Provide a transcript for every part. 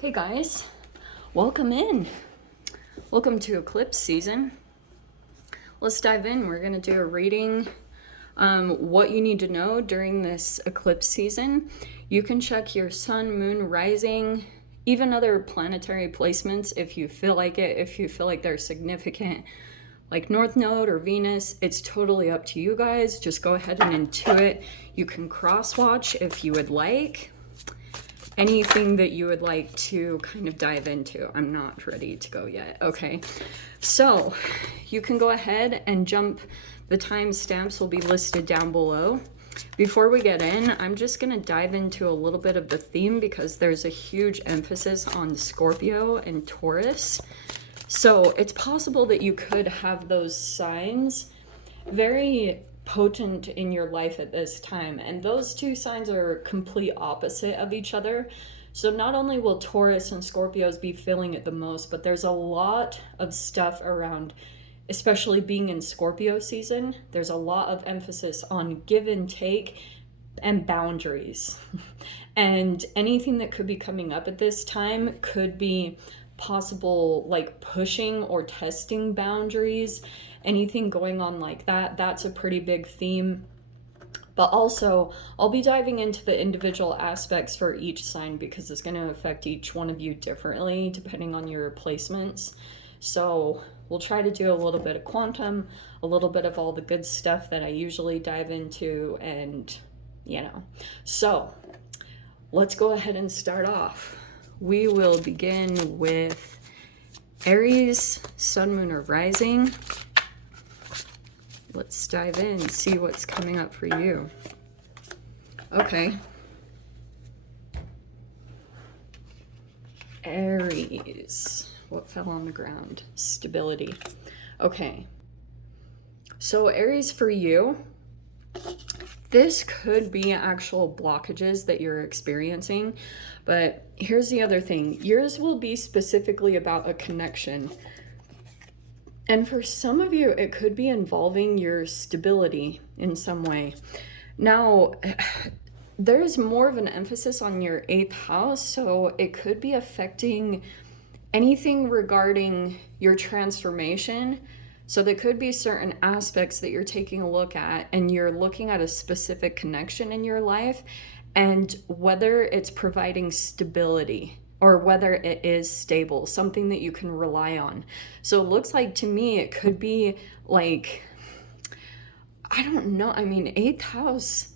Hey guys, welcome in. Welcome to eclipse season. Let's dive in. We're going to do a reading, what you need to know during this eclipse season. You can check your sun, moon, rising, even other planetary placements if you feel like it, if you feel like they're significant, like North Node or Venus. It's totally up to you guys. Just go ahead and intuit. You can cross watch if you would like. Anything that you would like to kind of dive into. I'm not ready to go yet. Okay, so you can go ahead and jump. The timestamps will be listed down below. Before we get in, I'm just going to dive into a little bit of the theme because there's a huge emphasis on Scorpio and Taurus. So it's possible that you could have those signs very potent in your life at this time, and those two signs are complete opposite of each other. So not only will Taurus and Scorpios be feeling it the most, but there's a lot of stuff around, especially being in Scorpio season, there's a lot of emphasis on give and take and boundaries. And anything that could be coming up at this time could be possible, like pushing or testing boundaries. Anything going on like that, that's a pretty big theme. But also, I'll be diving into the individual aspects for each sign because it's going to affect each one of you differently depending on your placements. So we'll try to do a little bit of quantum, a little bit of all the good stuff that I usually dive into, and So let's go ahead and start off. We will begin with Aries, sun, moon, or rising. Let's dive in, see what's coming up for you. Okay. Aries. What fell on the ground? Stability. Okay. So Aries, for you, this could be actual blockages that you're experiencing. But here's the other thing. Yours will be specifically about a connection. And for some of you, it could be involving your stability in some way. Now, there's more of an emphasis on your 8th house, so it could be affecting anything regarding your transformation. So there could be certain aspects that you're taking a look at, and you're looking at a specific connection in your life, and whether it's providing stability or whether it is stable, something that you can rely on. So it looks like to me it could be like, I don't know, I mean, 8th house,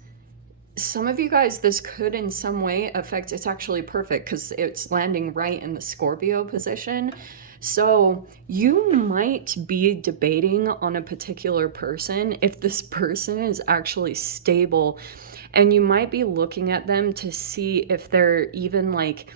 some of you guys, this could in some way affect, it's actually perfect because it's landing right in the Scorpio position. So you might be debating on a particular person if this person is actually stable, and you might be looking at them to see if they're even like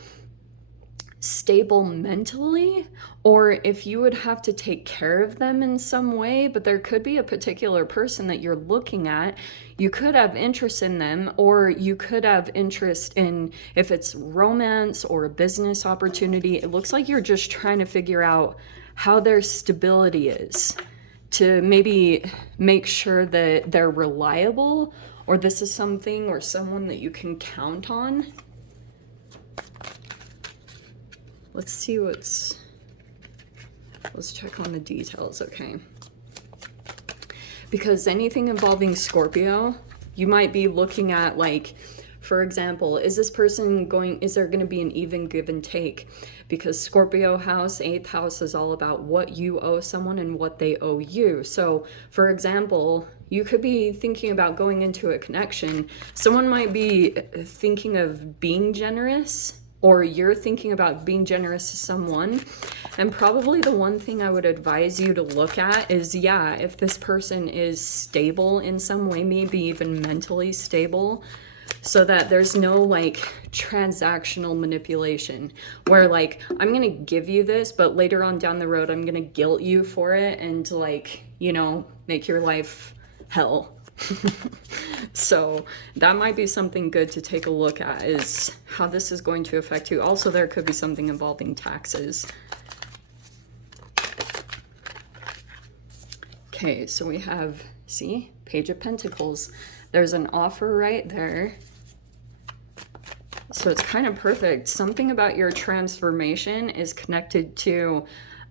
stable mentally, or if you would have to take care of them in some way. But there could be a particular person that you're looking at. You could have interest in them, or you could have interest in, if it's romance or a business opportunity, it looks like you're just trying to figure out how their stability is to maybe make sure that they're reliable, or this is something or someone that you can count on. Let's see let's check on the details, okay? Because anything involving Scorpio, you might be looking at, like, for example, is there going to be an even give and take? Because Scorpio house, 8th house, is all about what you owe someone and what they owe you. So, for example, you could be thinking about going into a connection. Someone might be thinking of being generous, or you're thinking about being generous to someone. And probably the one thing I would advise you to look at is, if this person is stable in some way, maybe even mentally stable, so that there's no like transactional manipulation where like, I'm gonna give you this, but later on down the road, I'm gonna guilt you for it and like, make your life hell. So that might be something good to take a look at, is how this is going to affect you. Also, there could be something involving taxes. Okay, so we have, see, Page of Pentacles. There's an offer right there. So so it's kind of perfect. Something about your transformation is connected to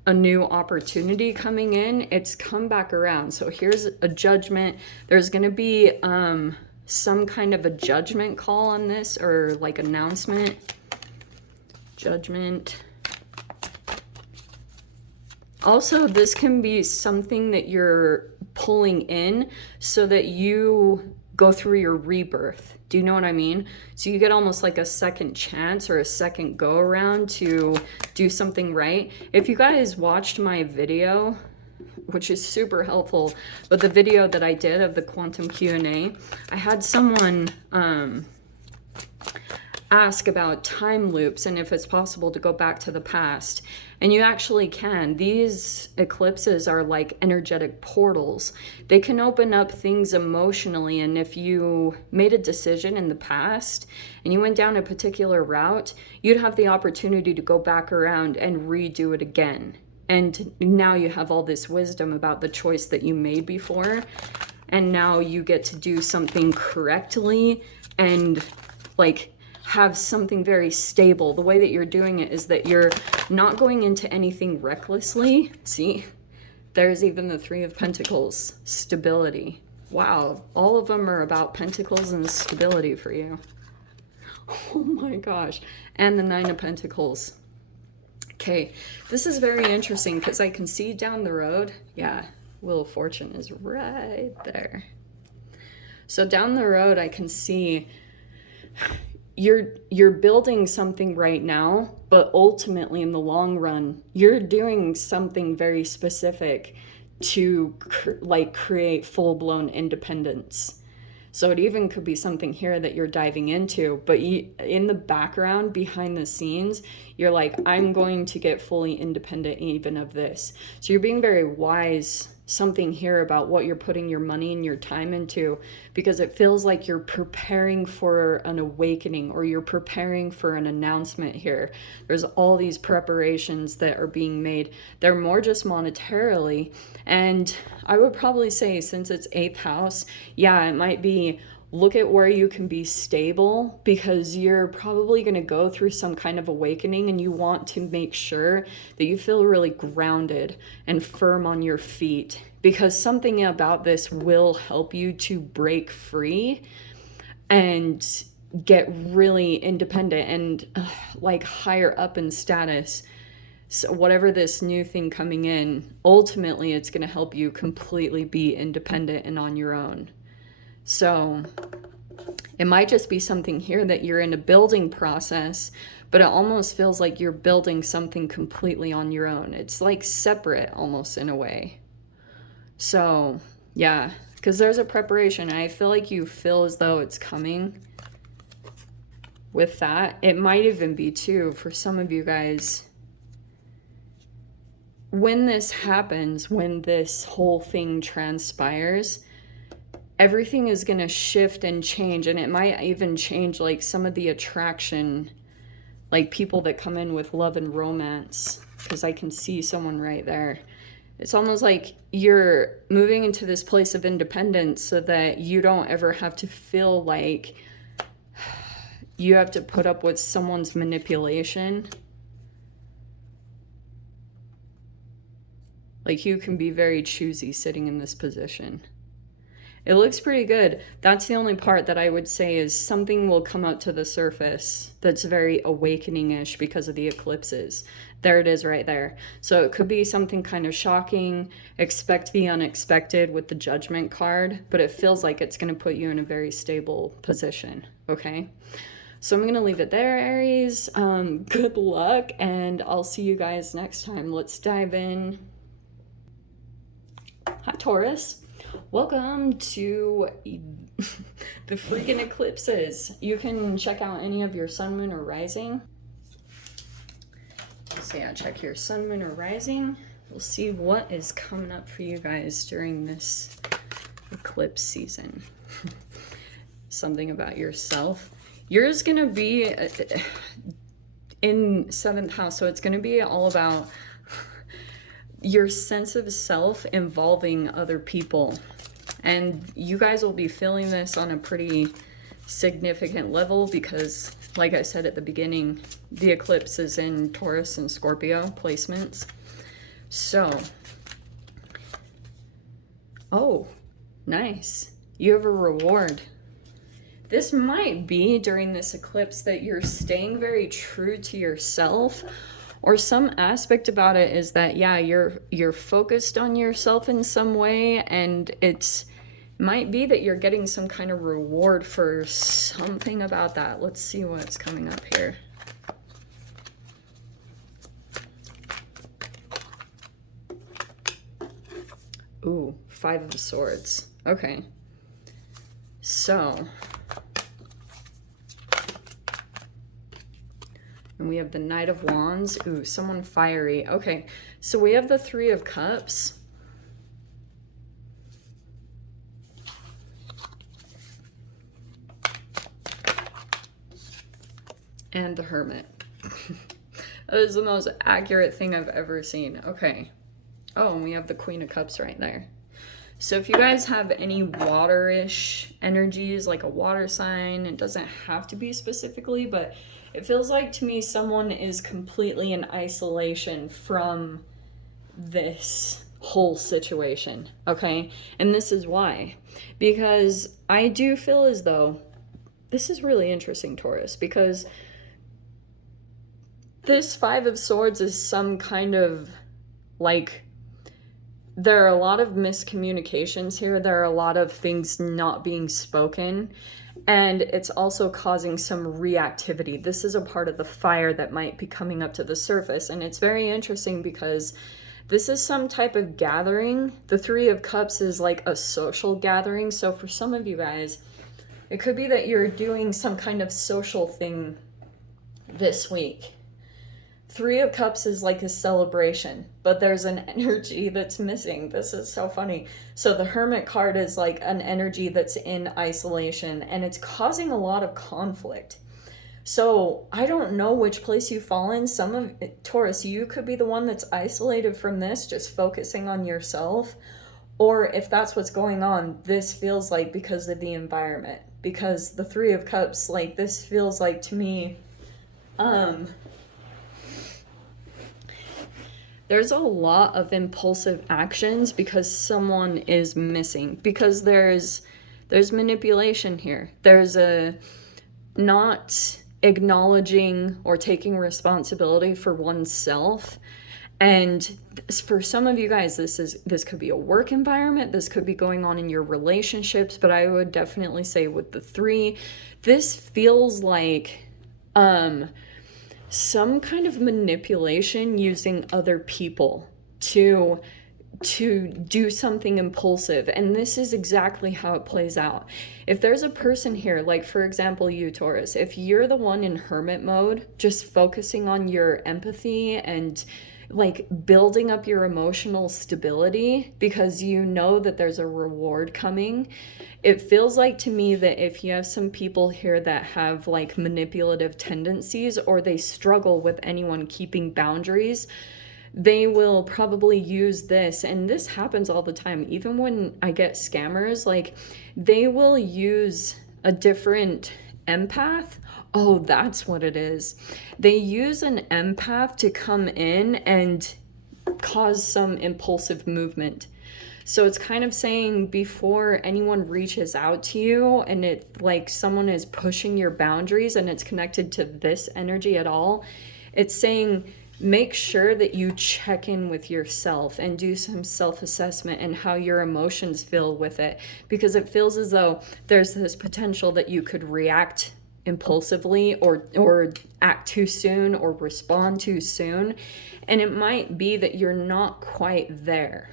a new opportunity coming in. It's come back around. So here's a judgment. There's going to be some kind of a judgment call on this, or like announcement. Judgment. Also, this can be something that you're pulling in so that you go through your rebirth. Do you know what I mean? So you get almost like a second chance or a second go around to do something right. If you guys watched my video, which is super helpful, but the video that I did of the quantum Q&A, I had someone ask about time loops and if it's possible to go back to the past. And you actually can. These eclipses are like energetic portals. They can open up things emotionally, and if you made a decision in the past and you went down a particular route, you'd have the opportunity to go back around and redo it again. And now you have all this wisdom about the choice that you made before, and now you get to do something correctly and like have something very stable. The way that you're doing it is that you're not going into anything recklessly. See, there's even the Three of Pentacles, stability. Wow, all of them are about pentacles and stability for you. Oh my gosh. And the Nine of Pentacles. Okay, this is very interesting because I can see down the road. Yeah, Wheel of Fortune is right there. So down the road, I can see you're building something right now, but ultimately in the long run, you're doing something very specific to like create full-blown independence. So it even could be something here that you're diving into, but in the background, behind the scenes, you're like, I'm going to get fully independent even of this. So you're being very wise, something here about what you're putting your money and your time into, because it feels like you're preparing for an awakening, or you're preparing for an announcement here. There's all these preparations that are being made. They're more just monetarily. And I would probably say, since it's 8th house, yeah, it might be look at where you can be stable, because you're probably going to go through some kind of awakening and you want to make sure that you feel really grounded and firm on your feet, because something about this will help you to break free and get really independent and like higher up in status. So whatever this new thing coming in, ultimately it's going to help you completely be independent and on your own. So it might just be something here that you're in a building process, but it almost feels like you're building something completely on your own. It's like separate almost in a way. So yeah, because there's a preparation, and I feel like you feel as though it's coming with that. It might even be too, for some of you guys, when this happens, when this whole thing transpires, everything is going to shift and change, and it might even change like some of the attraction, like people that come in with love and romance, because I can see someone right there. It's almost like you're moving into this place of independence so that you don't ever have to feel like you have to put up with someone's manipulation. Like you can be very choosy sitting in this position. It looks pretty good. That's the only part that I would say is something will come out to the surface that's very awakening-ish because of the eclipses. There it is right there. So it could be something kind of shocking. Expect the unexpected with the Judgment card, but it feels like it's going to put you in a very stable position, okay? So I'm going to leave it there, Aries. Good luck, and I'll see you guys next time. Let's dive in. Hi, Taurus. Welcome to the freaking eclipses. You can check out any of your sun, moon, or rising. So yeah, check your sun, moon, or rising. We'll see what is coming up for you guys during this eclipse season. Something about yourself. Yours gonna be in 7th house, so it's gonna be all about your sense of self involving other people. And you guys will be feeling this on a pretty significant level because like I said at the beginning, the eclipse is in Taurus and Scorpio placements. So, oh, nice. You have a reward. This might be during this eclipse that you're staying very true to yourself, or some aspect about it is that, yeah, you're focused on yourself in some way, and it's might be that you're getting some kind of reward for something about that. Let's see what's coming up here. Ooh, 5 of Swords. Okay. So, and we have the Knight of Wands. Ooh, someone fiery. Okay, so we have the 3 of Cups. And the Hermit. That is the most accurate thing I've ever seen. Okay. Oh, and we have the Queen of Cups right there. So if you guys have any waterish energies, like a water sign, it doesn't have to be specifically, but it feels like to me someone is completely in isolation from this whole situation, okay? And this is why. Because I do feel as though, this is really interesting, Taurus, because this 5 of Swords is some kind of, like, there are a lot of miscommunications here. There are a lot of things not being spoken. And it's also causing some reactivity. This is a part of the fire that might be coming up to the surface. And it's very interesting because this is some type of gathering. The 3 of Cups is like a social gathering. So for some of you guys, it could be that you're doing some kind of social thing this week. 3 of Cups is like a celebration, but there's an energy that's missing. This is so funny. So the Hermit card is like an energy that's in isolation, and it's causing a lot of conflict. So I don't know which place you fall in. Some of Taurus, you could be the one that's isolated from this, just focusing on yourself. Or if that's what's going on, this feels like because of the environment. Because the 3 of Cups, like this feels like to me, there's a lot of impulsive actions because someone is missing. Because there's manipulation here. There's a not acknowledging or taking responsibility for oneself. And for some of you guys, this could be a work environment. This could be going on in your relationships. But I would definitely say with the 3, this feels like some kind of manipulation using other people to do something impulsive. And this is exactly how it plays out. If there's a person here, like for example you, Taurus, if you're the one in hermit mode, just focusing on your empathy and like building up your emotional stability because you know that there's a reward coming, it feels like to me that if you have some people here that have like manipulative tendencies or they struggle with anyone keeping boundaries, they will probably use this. And this happens all the time. Even when I get scammers, like they will use a different empath. Oh, that's what it is. They use an empath to come in and cause some impulsive movement. So it's kind of saying before anyone reaches out to you and it like someone is pushing your boundaries and it's connected to this energy at all, it's saying make sure that you check in with yourself and do some self-assessment and how your emotions feel with it, because it feels as though there's this potential that you could react impulsively or act too soon or respond too soon, and it might be that you're not quite there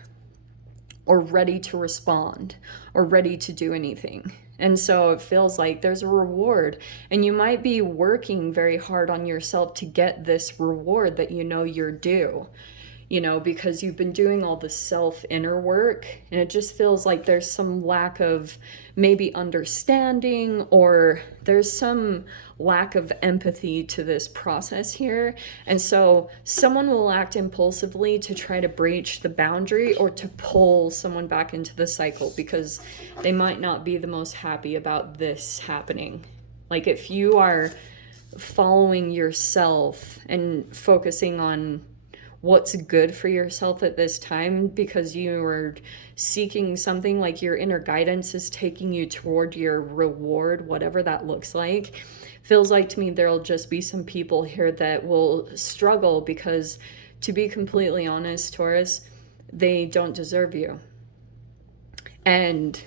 or ready to respond or ready to do anything. And so it feels like there's a reward, and you might be working very hard on yourself to get this reward that you know you're due, you know, because you've been doing all the self inner work, and it just feels like there's some lack of maybe understanding, or there's some lack of empathy to this process here. And so someone will act impulsively to try to breach the boundary or to pull someone back into the cycle because they might not be the most happy about this happening. Like if you are following yourself and focusing on what's good for yourself at this time, because you are seeking something, like your inner guidance is taking you toward your reward, whatever that looks like. Feels like to me there'll just be some people here that will struggle because, to be completely honest, Taurus, they don't deserve you. And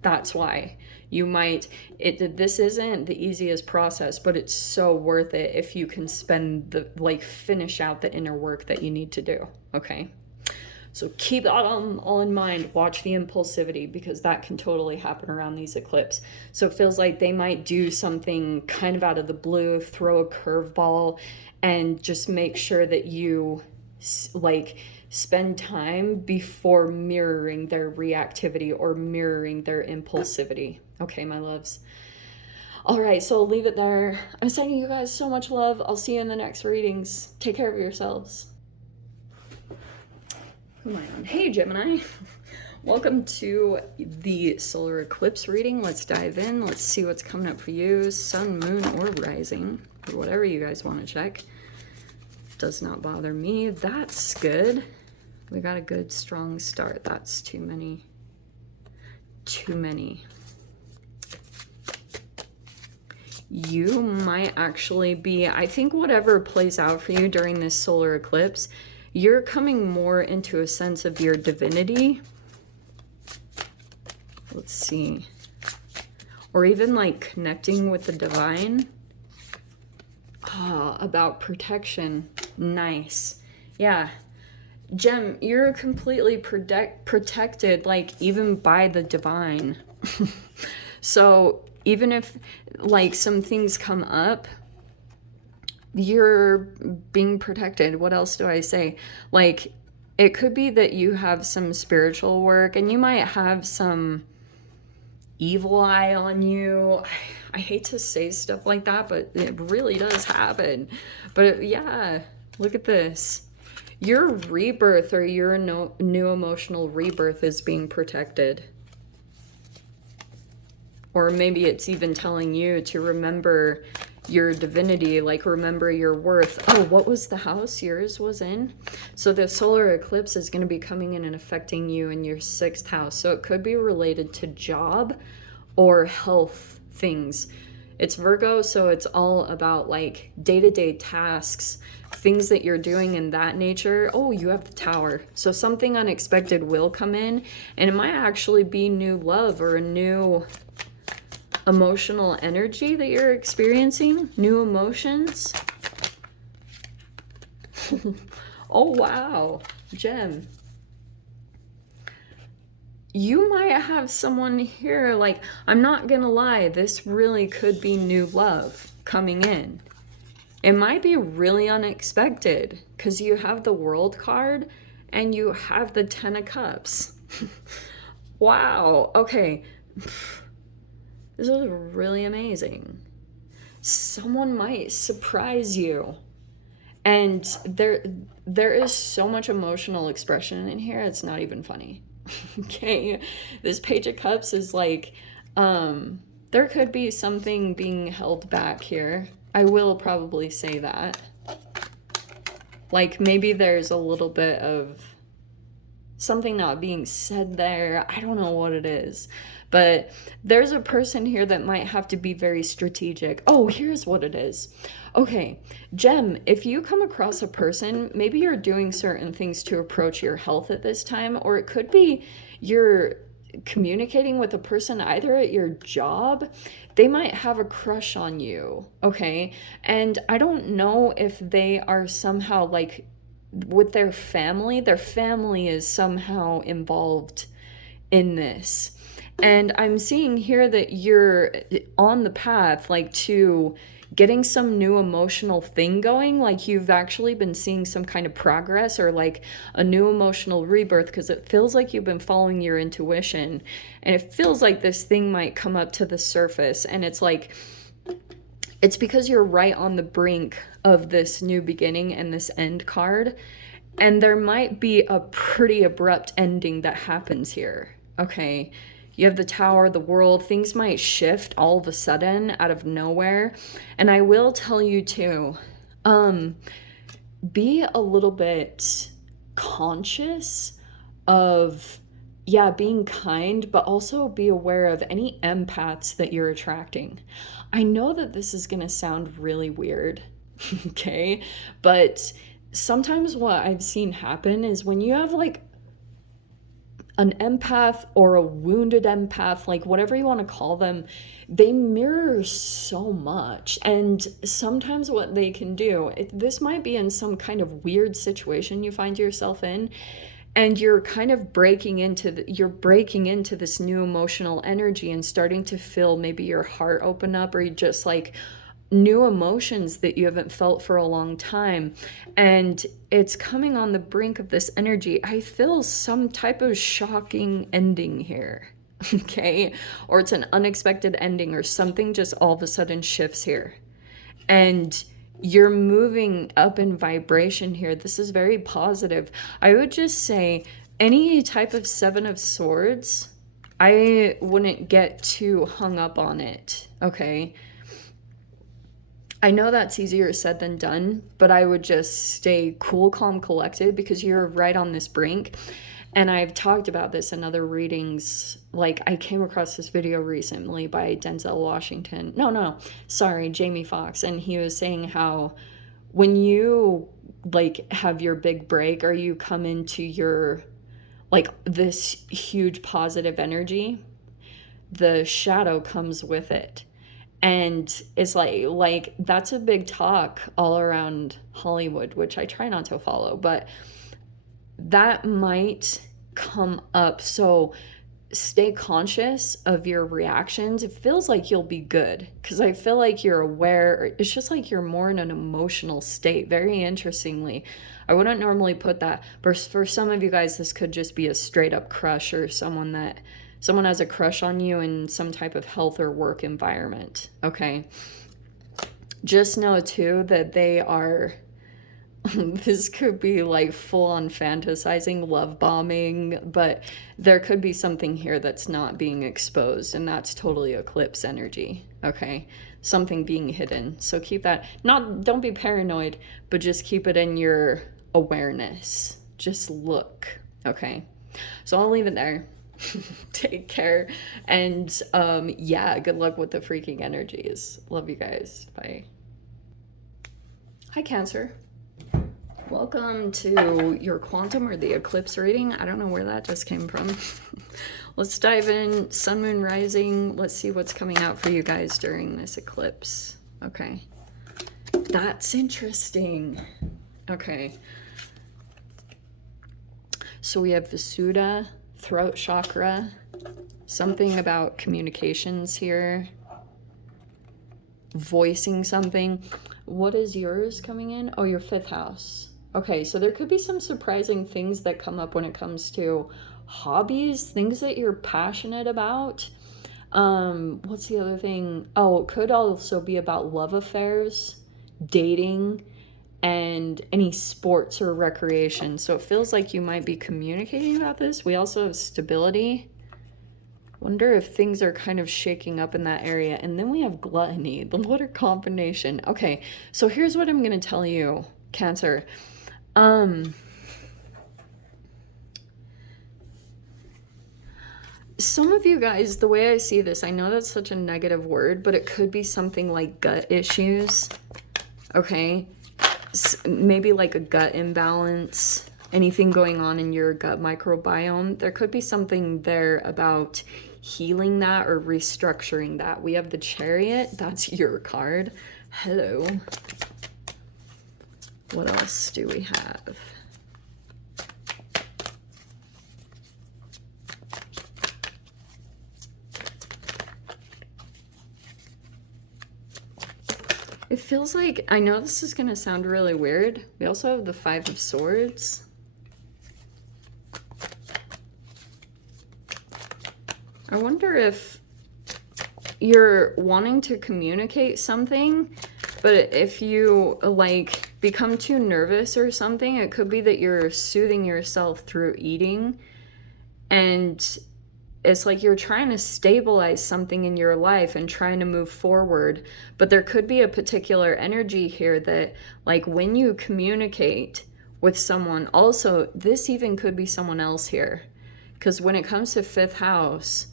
that's why you might, this isn't the easiest process, but it's so worth it if you can spend finish out the inner work that you need to do. Okay. So keep that all in mind. Watch the impulsivity, because that can totally happen around these eclipses. So it feels like they might do something kind of out of the blue, throw a curveball, and just make sure that you spend time before mirroring their reactivity or mirroring their impulsivity. Okay, my loves. All right, so I'll leave it there. I'm sending you guys so much love. I'll see you in the next readings. Take care of yourselves. Who am I on? Hey, Gemini. Welcome to the solar eclipse reading. Let's dive in. Let's see what's coming up for you. Sun, moon, or rising, or whatever you guys want to check. Does not bother me. That's good. We got a good, strong start. That's too many. Too many. You might actually be, I think whatever plays out for you during this solar eclipse, you're coming more into a sense of your divinity. Let's see. Or even like connecting with the divine. About protection. Nice. Yeah. Gem, you're completely protected, like even by the divine. So even if like some things come up, you're being protected. What else do I say? Like, it could be that you have some spiritual work and you might have some evil eye on you. I hate to say stuff like that, but it really does happen. But yeah, look at this. Your rebirth, or your new emotional rebirth, is being protected. Or maybe it's even telling you to remember your divinity, like remember your worth. Oh, what was the house yours was in? So the solar eclipse is going to be coming in and affecting you in your 6th house. So it could be related to job or health things. It's Virgo, so it's all about like day-to-day tasks, things that you're doing in that nature. Oh, you have the Tower. So something unexpected will come in, and it might actually be new love or a new emotional energy that you're experiencing, new emotions. Oh, wow. Gem. You might have someone here, like, I'm not gonna lie, this really could be new love coming in. It might be really unexpected because you have the World card and you have the 10 of Cups. Wow. Okay. This is really amazing. Someone might surprise you. And there is so much emotional expression in here, it's not even funny. Okay, this Page of Cups is like, there could be something being held back here. I will probably say that. Like, maybe there's a little bit of something not being said there. I don't know what it is. But there's a person here that might have to be very strategic. Oh, here's what it is. Okay, Gem, if you come across a person, maybe you're doing certain things to approach your health at this time, or it could be you're communicating with a person either at your job. They might have a crush on you, okay? And I don't know if they are somehow like with their family is somehow involved in this. And I'm seeing here that you're on the path, like, to getting some new emotional thing going. Like, you've actually been seeing some kind of progress or like a new emotional rebirth, because it feels like you've been following your intuition. And it feels like this thing might come up to the surface. And it's like, it's because you're right on the brink of this new beginning and this end card. And there might be a pretty abrupt ending that happens here, okay? You have the Tower, the World. Things might shift all of a sudden out of nowhere. And I will tell you too, be a little bit conscious of, yeah, being kind, but also be aware of any empaths that you're attracting. I know that this is going to sound really weird, okay? But sometimes what I've seen happen is when you have like an empath or a wounded empath, like whatever you want to call them, they mirror so much. And sometimes what they can do, this might be in some kind of weird situation you find yourself in, and you're kind of breaking into this new emotional energy and starting to feel maybe your heart open up, or you just like new emotions that you haven't felt for a long time, and it's coming on the brink of this energy. I feel some type of shocking ending here, okay? Or it's an unexpected ending, or something just all of a sudden shifts here, and you're moving up in vibration here. This is very positive. I would just say any type of Seven of Swords, I wouldn't get too hung up on it, okay? I know that's easier said than done, but I would just stay cool, calm, collected, because you're right on this brink. And I've talked about this in other readings. Like, I came across this video recently by Denzel Washington. Jamie Foxx. And he was saying how when you like have your big break, or you come into your like this huge positive energy, the shadow comes with it. And it's like that's a big talk all around Hollywood, which I try not to follow, but that might come up. So stay conscious of your reactions. It feels like you'll be good, because I feel like you're aware. It's just like you're more in an emotional state. Very interestingly, I wouldn't normally put that, but for some of you guys, this could just be a straight up crush, or someone has a crush on you in some type of health or work environment, okay? Just know too that they are, this could be like full on fantasizing, love bombing, but there could be something here that's not being exposed, and that's totally eclipse energy, okay? Something being hidden. So keep that, don't be paranoid, but just keep it in your awareness. Just look, okay? So I'll leave it there. Take care, and yeah, good luck with the freaking energies. Love you guys. Bye. Hi, Cancer. Welcome to your quantum or the eclipse reading. I don't know where that just came from. Let's dive in. Sun, moon, rising. Let's see what's coming out for you guys during this eclipse. Okay, that's interesting. Okay, so we have Visuddha, throat chakra, something about communications here, voicing something. What is yours coming in? Oh, your 5th house. Okay, so there could be some surprising things that come up when it comes to hobbies, things that you're passionate about. What's the other thing? Oh, it could also be about love affairs, dating, and any sports or recreation. So it feels like you might be communicating about this. We also have stability. Wonder if things are kind of shaking up in that area. And then we have gluttony, the water combination. Okay, so here's what I'm going to tell you, Cancer. Some of you guys, the way I see this, I know that's such a negative word, but it could be something like gut issues, okay? Maybe like a gut imbalance, anything going on in your gut microbiome. There could be something there about healing that or restructuring that. We have the Chariot. That's your card. Hello. What else do we have? It feels like, I know this is going to sound really weird. We also have the 5 of Swords. I wonder if you're wanting to communicate something, but if you like become too nervous or something, it could be that you're soothing yourself through eating, and it's like you're trying to stabilize something in your life and trying to move forward, but there could be a particular energy here that, like, when you communicate with someone, also, this even could be someone else here, because when it comes to fifth house,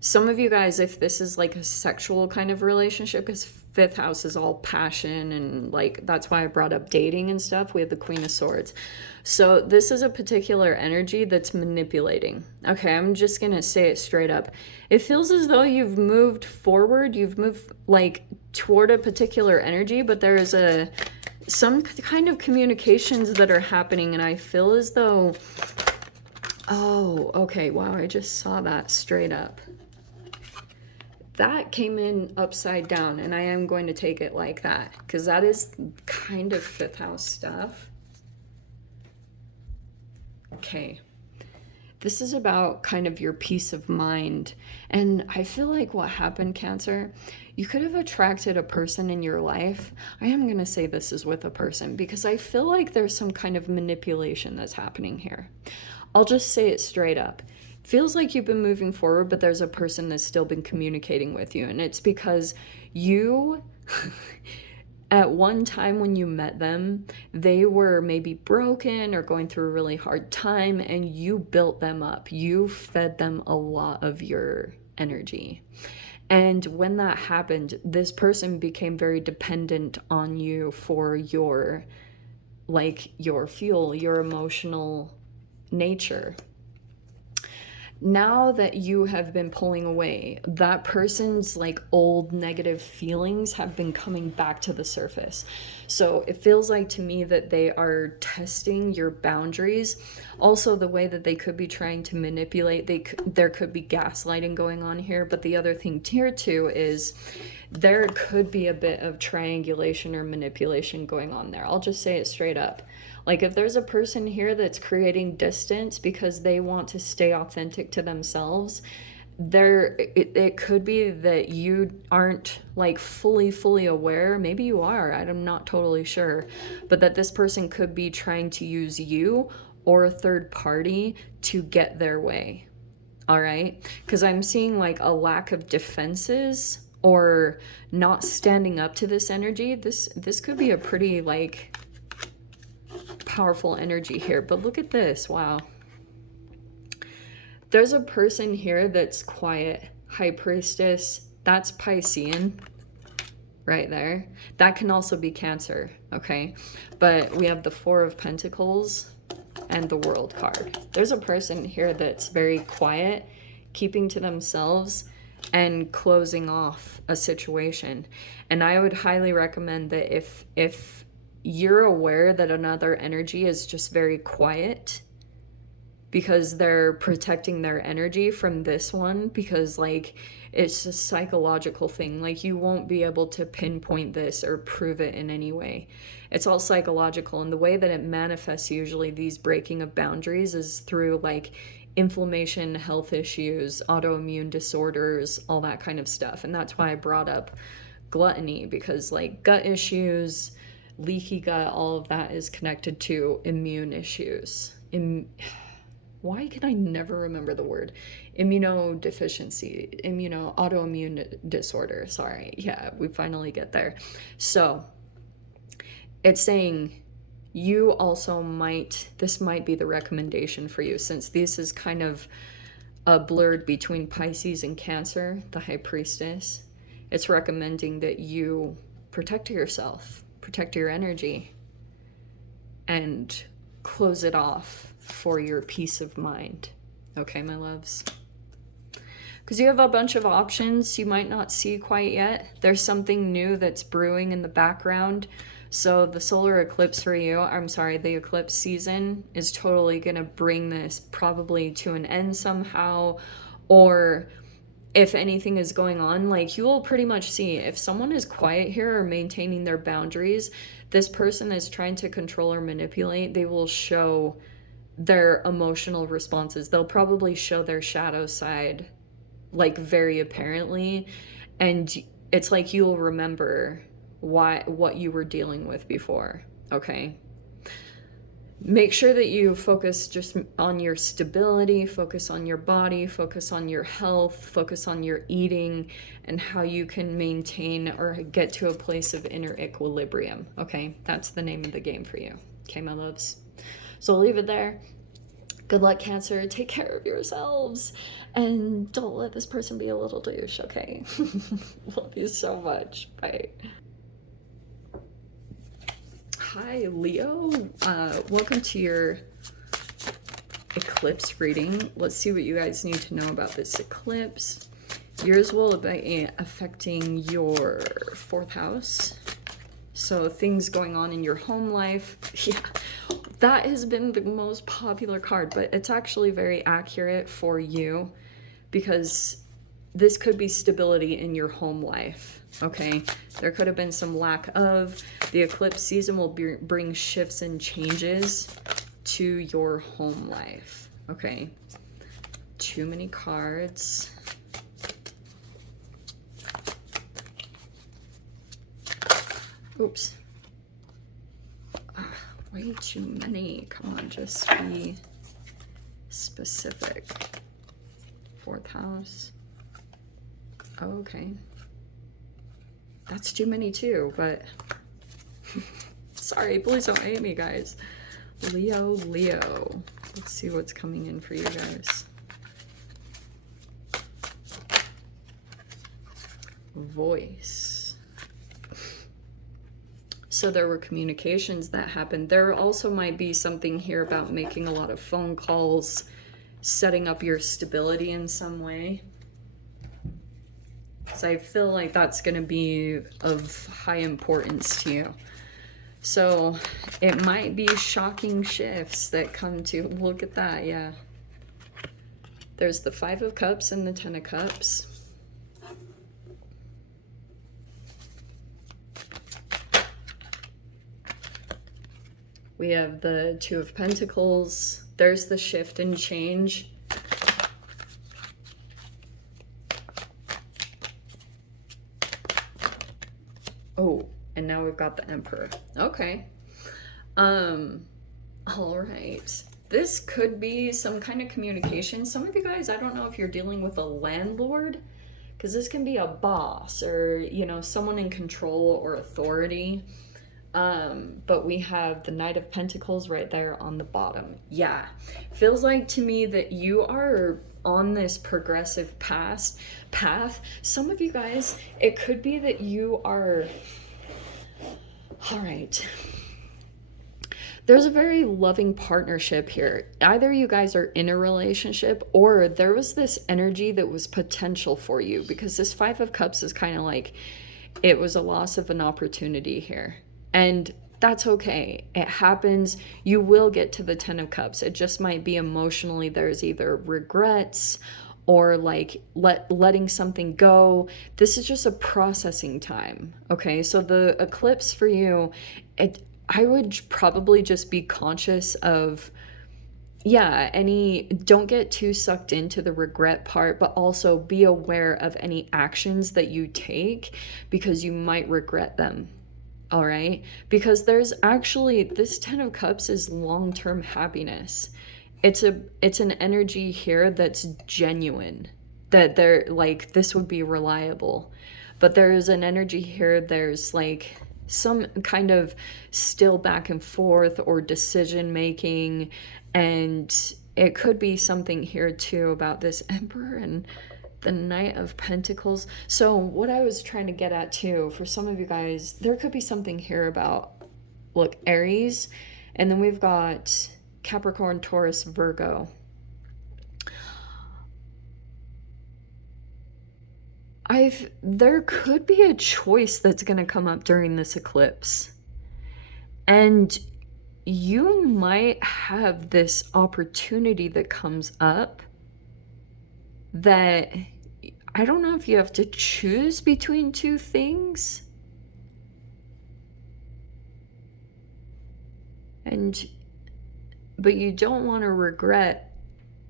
some of you guys, if this is like a sexual kind of relationship, because fifth house is all passion, and like that's why I brought up dating and stuff. We have the Queen of Swords. So this is a particular energy that's manipulating. Okay, I'm just gonna say it straight up. It feels as though you've moved forward, you've moved like toward a particular energy, but there is some kind of communications that are happening, and I feel as though, oh, okay, wow, I just saw that straight up. That came in upside down, and I am going to take it like that, because that is kind of fifth house stuff. Okay. This is about kind of your peace of mind. And I feel like what happened, Cancer, you could have attracted a person in your life. I am going to say this is with a person, because I feel like there's some kind of manipulation that's happening here. I'll just say it straight up. Feels like you've been moving forward, but there's a person that's still been communicating with you. And it's because you, at one time when you met them, they were maybe broken or going through a really hard time, and you built them up. You fed them a lot of your energy. And when that happened, this person became very dependent on you for your fuel, your emotional nature. Now that you have been pulling away, that person's like old negative feelings have been coming back to the surface. So it feels like to me that they are testing your boundaries. Also, the way that they could be trying to manipulate, there could be gaslighting going on here. But the other thing here too is there could be a bit of triangulation or manipulation going on there. I'll just say it straight up. Like, if there's a person here that's creating distance because they want to stay authentic to themselves, it could be that you aren't like fully aware. Maybe you are, I'm not totally sure, but that this person could be trying to use you or a third party to get their way. All right, because I'm seeing like a lack of defenses or not standing up to this energy. This could be a pretty like powerful energy here. But look at this. Wow. There's a person here that's quiet. High Priestess. That's Piscean right there. That can also be Cancer. Okay. But we have the Four of Pentacles and the World card. There's a person here that's very quiet, keeping to themselves and closing off a situation. And I would highly recommend that if you're aware that another energy is just very quiet because they're protecting their energy from this one, because like it's a psychological thing. Like, you won't be able to pinpoint this or prove it in any way. It's all psychological, and the way that it manifests usually, these breaking of boundaries, is through like inflammation, health issues, autoimmune disorders, all that kind of stuff. And that's why I brought up gluttony, because like gut issues, leaky gut, all of that is connected to immune issues. Why can I never remember the word? Immunodeficiency, autoimmune disorder. Sorry. Yeah, we finally get there. So it's saying you also this might be the recommendation for you, since this is kind of a blurred between Pisces and Cancer, the High Priestess. It's recommending that you protect yourself, protect your energy, and close it off for your peace of mind. Okay, my loves? Because you have a bunch of options you might not see quite yet. There's something new that's brewing in the background. So the solar eclipse for you, the eclipse season is totally going to bring this probably to an end somehow. Or if anything is going on, like, you will pretty much see if someone is quiet here or maintaining their boundaries, this person is trying to control or manipulate. They will show their emotional responses. They'll probably show their shadow side, like, very apparently. And it's like you'll remember what you were dealing with before. Okay. make sure that you focus just on your stability, focus on your body, focus on your health, focus on your eating, and how you can maintain or get to a place of inner equilibrium. Okay, that's the name of the game for you. Okay, my loves. So I'll leave it there. Good luck, Cancer. Take care of yourselves. And don't let this person be a little douche, okay? Love you so much. Bye. Hi, Leo. Welcome to your eclipse reading. Let's see what you guys need to know about this eclipse. Yours will be affecting your 4th house. So things going on in your home life. Yeah, that has been the most popular card, but it's actually very accurate for you because this could be stability in your home life, okay? There could have been some lack of. The eclipse season will bring shifts and changes to your home life, okay? Too many cards. Oops. Way too many. Come on, just be specific. 4th house. Oh, okay. That's too many too, but sorry, please don't hate me, guys. Leo. Let's see what's coming in for you guys. Voice. So there were communications that happened. There also might be something here about making a lot of phone calls, setting up your stability in some way. So I feel like that's going to be of high importance to you. So it might be shocking shifts that come to, look at that, yeah. There's the 5 of Cups and the 10 of Cups. We have the 2 of Pentacles. There's the shift and change. Oh, and now we've got the Emperor. Okay. All right. This could be some kind of communication. Some of you guys, I don't know if you're dealing with a landlord, because this can be a boss or, you know, someone in control or authority. But we have the Knight of Pentacles right there on the bottom. Yeah, feels like to me that you are on this progressive path. Some of you guys, it could be that you are, all right. There's a very loving partnership here. Either you guys are in a relationship or there was this energy that was potential for you, because this 5 of Cups is kind of like, it was a loss of an opportunity here. And that's okay. It happens. You will get to the 10 of Cups. It just might be emotionally, there's either regrets or like letting something go. This is just a processing time. Okay. So the eclipse for you, I would probably just be conscious of, yeah, don't get too sucked into the regret part, but also be aware of any actions that you take because you might regret them. All right, because there's actually, this 10 of Cups is long-term happiness. It's an energy here that's genuine, that they're like, this would be reliable. But there's an energy here, there's like some kind of still back and forth or decision making, and it could be something here too about this Emperor and the Knight of Pentacles. So what I was trying to get at too, for some of you guys, there could be something here about, look, Aries, and then we've got Capricorn, Taurus, Virgo. There could be a choice that's going to come up during this eclipse. And you might have this opportunity that comes up that I don't know if you have to choose between two things. But you don't want to regret.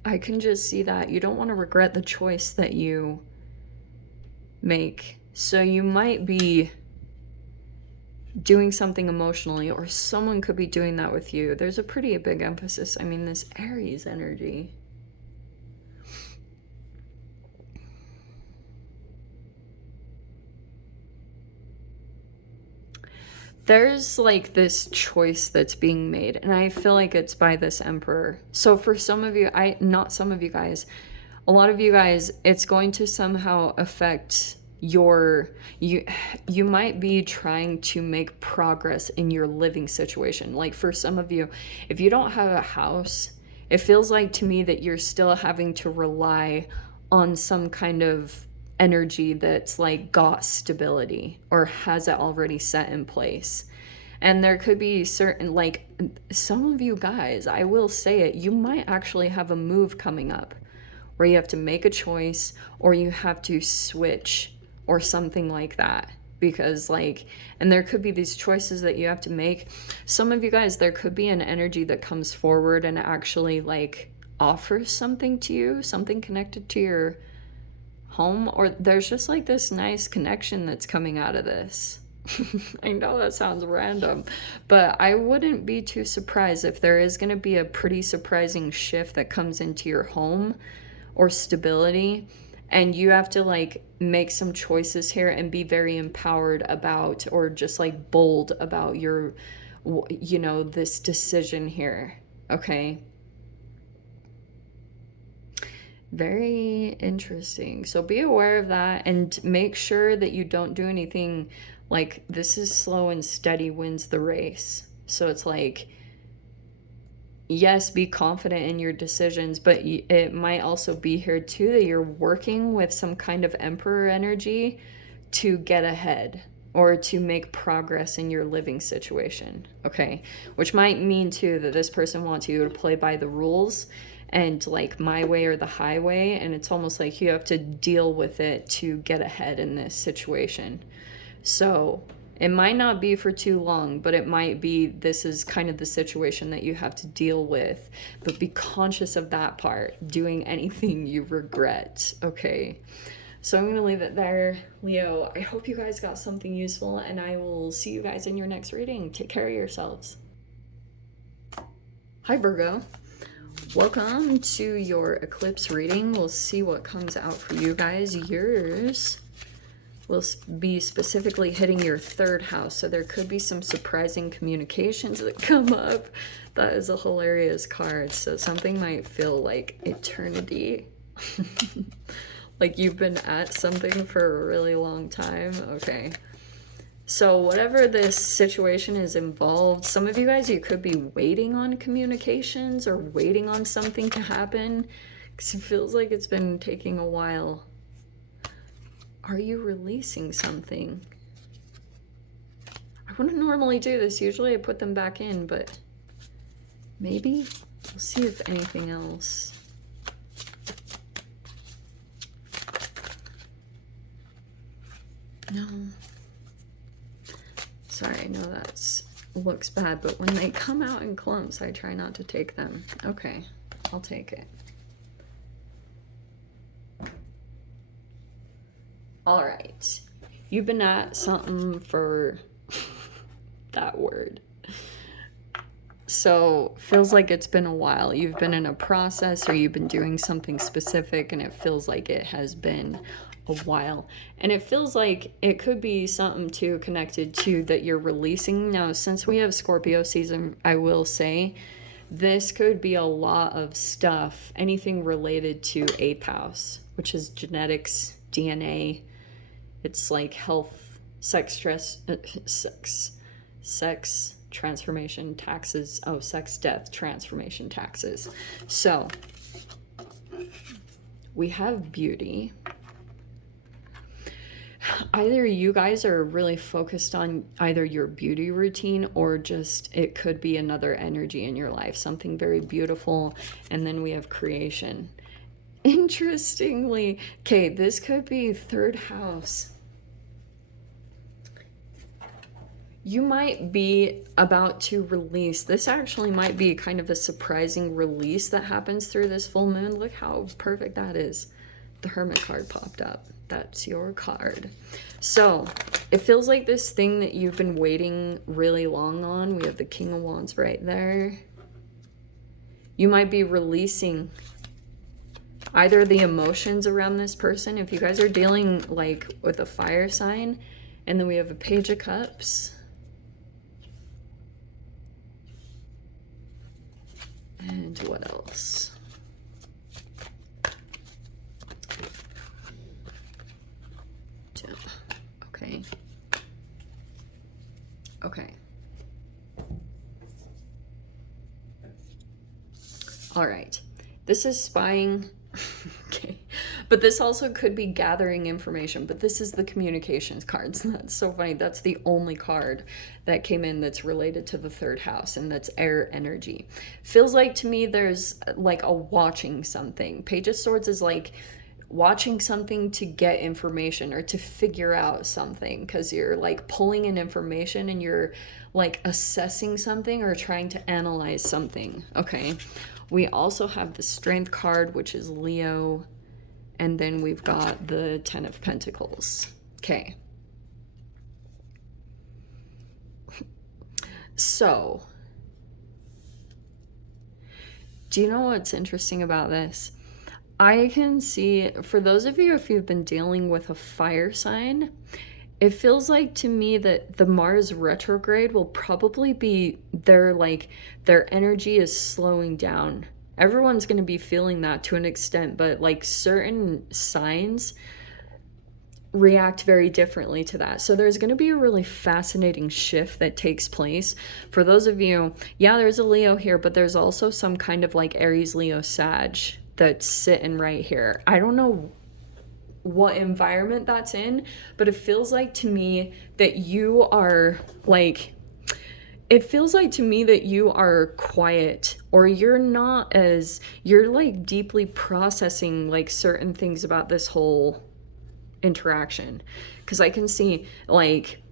I can just see that. You don't want to regret the choice that you make. So you might be doing something emotionally, or someone could be doing that with you. There's a pretty big emphasis. I mean, this Aries energy. There's like this choice that's being made, and I feel like it's by this emperor. So for some of you, not some of you guys, a lot of you guys, it's going to somehow affect you might be trying to make progress in your living situation. Like for some of you, if you don't have a house, it feels like to me that you're still having to rely on some kind of energy that's like got stability or has it already set in place. And there could be certain, like some of you guys, I will say it, you might actually have a move coming up where you have to make a choice or you have to switch or something like that. Because like, and there could be these choices that you have to make. Some of you guys, there could be an energy that comes forward and actually like offers something to you, something connected to your home, or there's just like this nice connection that's coming out of this. I know that sounds random, but I wouldn't be too surprised if there is going to be a pretty surprising shift that comes into your home or stability, and you have to like make some choices here and be very empowered about, or just like bold about your, you know, this decision here. Okay. Very interesting. So be aware of that and make sure that you don't do anything like this is slow and steady wins the race. So it's like, yes, be confident in your decisions, but it might also be here too that you're working with some kind of emperor energy to get ahead or to make progress in your living situation. Okay. Which might mean too that this person wants you to play by the rules and like my way or the highway, and it's almost like you have to deal with it to get ahead in this situation. So it might not be for too long, but it might be this is kind of the situation that you have to deal with. But be conscious of that part, doing anything you regret. Okay, so I'm gonna leave it there, Leo. I hope you guys got something useful, and I will see you guys in your next reading. Take care of yourselves. Hi, Virgo. Welcome to your eclipse reading. We'll see what comes out for you guys. Yours will be specifically hitting your third house, so there could be some surprising communications that come up. That is a hilarious card. So something might feel like eternity. Like you've been at something for a really long time. Okay. So whatever this situation is involved, some of you guys, you could be waiting on communications or waiting on something to happen because it feels like it's been taking a while. Are you releasing something? I wouldn't normally do this. Usually I put them back in, but maybe. We'll see if anything else. No. Sorry, I know that looks bad, but when they come out in clumps, I try not to take them. Okay, I'll take it. All right. You've been at something for that word. So feels like it's been a while. You've been in a process or you've been doing something specific, and it feels like it has been a while. And it feels like it could be something too connected to that you're releasing. Now, since we have Scorpio season, I will say this could be a lot of stuff, anything related to 8th house, which is genetics, DNA. It's like health, sex, stress, sex, transformation, taxes. Oh, sex, death, transformation, taxes. So we have beauty. Either you guys are really focused on either your beauty routine or just it could be another energy in your life, something very beautiful. And then we have creation. Interestingly, okay, this could be 3rd house. You might be about to release. This actually might be kind of a surprising release that happens through this full moon. Look how perfect that is. the Hermit card popped up. That's your card. So it feels like this thing that you've been waiting really long on. We have the King of Wands right there. You might be releasing either the emotions around this person, if you guys are dealing like with a fire sign, and then we have a Page of Cups. And what else? Okay. Okay. All right. This is spying. Okay. But this also could be gathering information, but this is the communications cards. That's so funny. That's the only card that came in that's related to the third house, and that's air energy. Feels like to me there's like a watching something. Page of Swords is like watching something to get information or to figure out something, because you're like pulling in information and you're like assessing something or trying to analyze something. Okay. We also have the Strength card, which is Leo. And then we've got the Ten of Pentacles. Okay. So, do you know what's interesting about this? I can see, for those of you, if you've been dealing with a fire sign, it feels like to me that the Mars retrograde will probably be their energy is slowing down. Everyone's going to be feeling that to an extent, but like certain signs react very differently to that. So there's going to be a really fascinating shift that takes place. For those of you, yeah, there's a Leo here, but there's also some kind of like Aries, Leo, Sag that's sitting right here. I don't know what environment that's in, but it feels like to me that you are like, it feels like to me that you are quiet, or you're not as, you're like deeply processing like certain things about this whole interaction. Because I can see like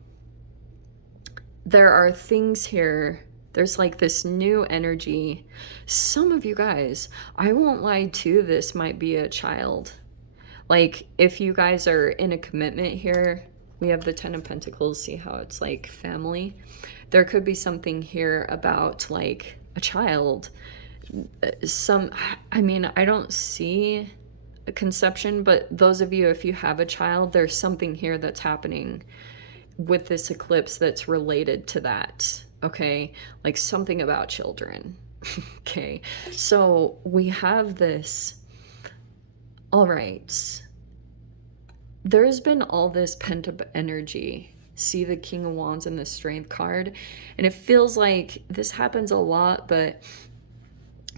there are things here. There's like this new energy. Some of you guys, I won't lie to, this might be a child. Like if you guys are in a commitment here, we have the Ten of Pentacles, see how it's like family. There could be something here about like a child. I mean, I don't see a conception, but those of you, if you have a child, there's something here that's happening with this eclipse that's related to that. Okay, like something about children. Okay, so we have this. All right, there's been all this pent-up energy. See the King of Wands and the Strength card, and it feels like this happens a lot, but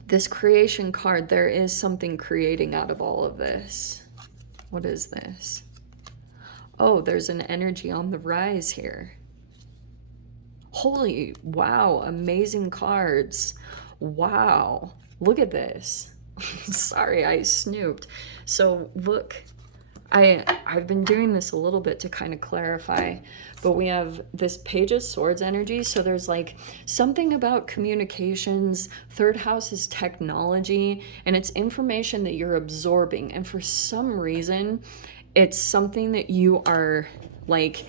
this creation card, there is something creating out of all of this. What is this? Oh, there's an energy on the rise here. Holy, wow, amazing cards. Wow, look at this. Sorry, I snooped. So look, I've been doing this a little bit to kind of clarify, but we have this Page of Swords energy. So there's like something about communications. Third house is technology, and it's information that you're absorbing. And for some reason, it's something that you are like,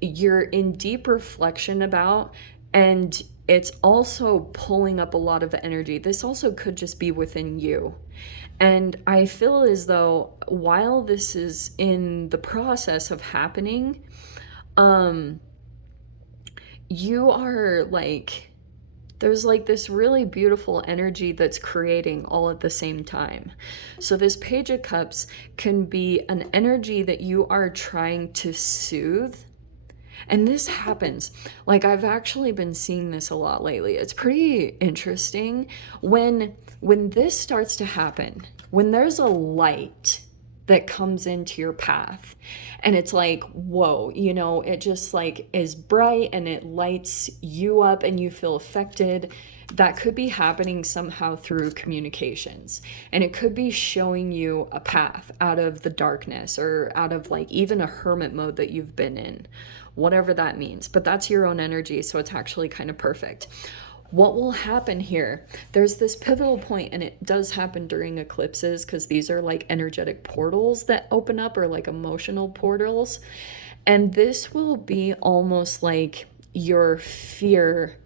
you're in deep reflection about, and it's also pulling up a lot of energy. This also could just be within you. And I feel as though while this is in the process of happening, you are like, there's like this really beautiful energy that's creating all at the same time. So this Page of Cups can be an energy that you are trying to soothe. And this happens, like I've actually been seeing this a lot lately. It's pretty interesting when this starts to happen, when there's a light that comes into your path and it's like, whoa, you know, it just like is bright and it lights you up and you feel affected. That could be happening somehow through communications, and it could be showing you a path out of the darkness or out of like even a hermit mode that you've been in, whatever that means. But that's your own energy, so it's actually kind of perfect. what will happen here? There's this pivotal point, and it does happen during eclipses because these are like energetic portals that open up, or like emotional portals. And this will be almost like your fear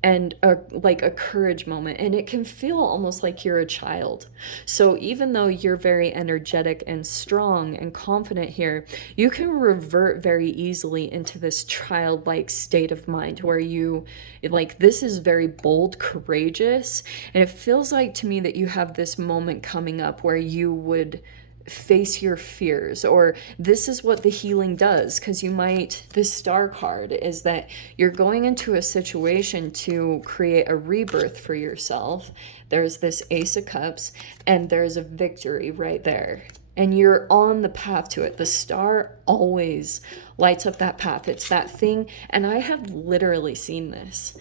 and like a courage moment, and it can feel almost like you're a child. So even though you're very energetic and strong and confident here, you can revert very easily into this childlike state of mind where you like, this is very bold, courageous, and it feels like to me that you have this moment coming up where you would face your fears, or this is what the healing does, because you might, this star card is that you're going into a situation to create a rebirth for yourself. There's this Ace of Cups, and there's a victory right there, and you're on the path to it. The star always lights up that path. It's that thing, and I have literally seen this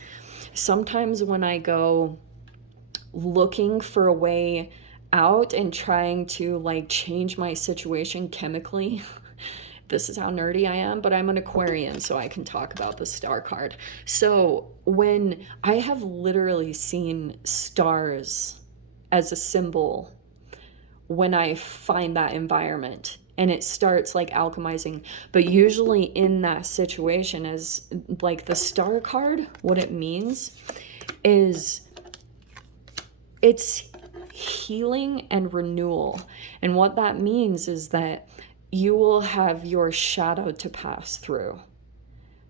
sometimes when I go looking for a way out and trying to like change my situation chemically. This is how nerdy I am, but I'm an Aquarian, so I can talk about the star card. So when I have literally seen stars as a symbol, when I find that environment, and it starts like alchemizing, but usually in that situation, as like the star card, what it means is it's healing and renewal. And what that means is that you will have your shadow to pass through.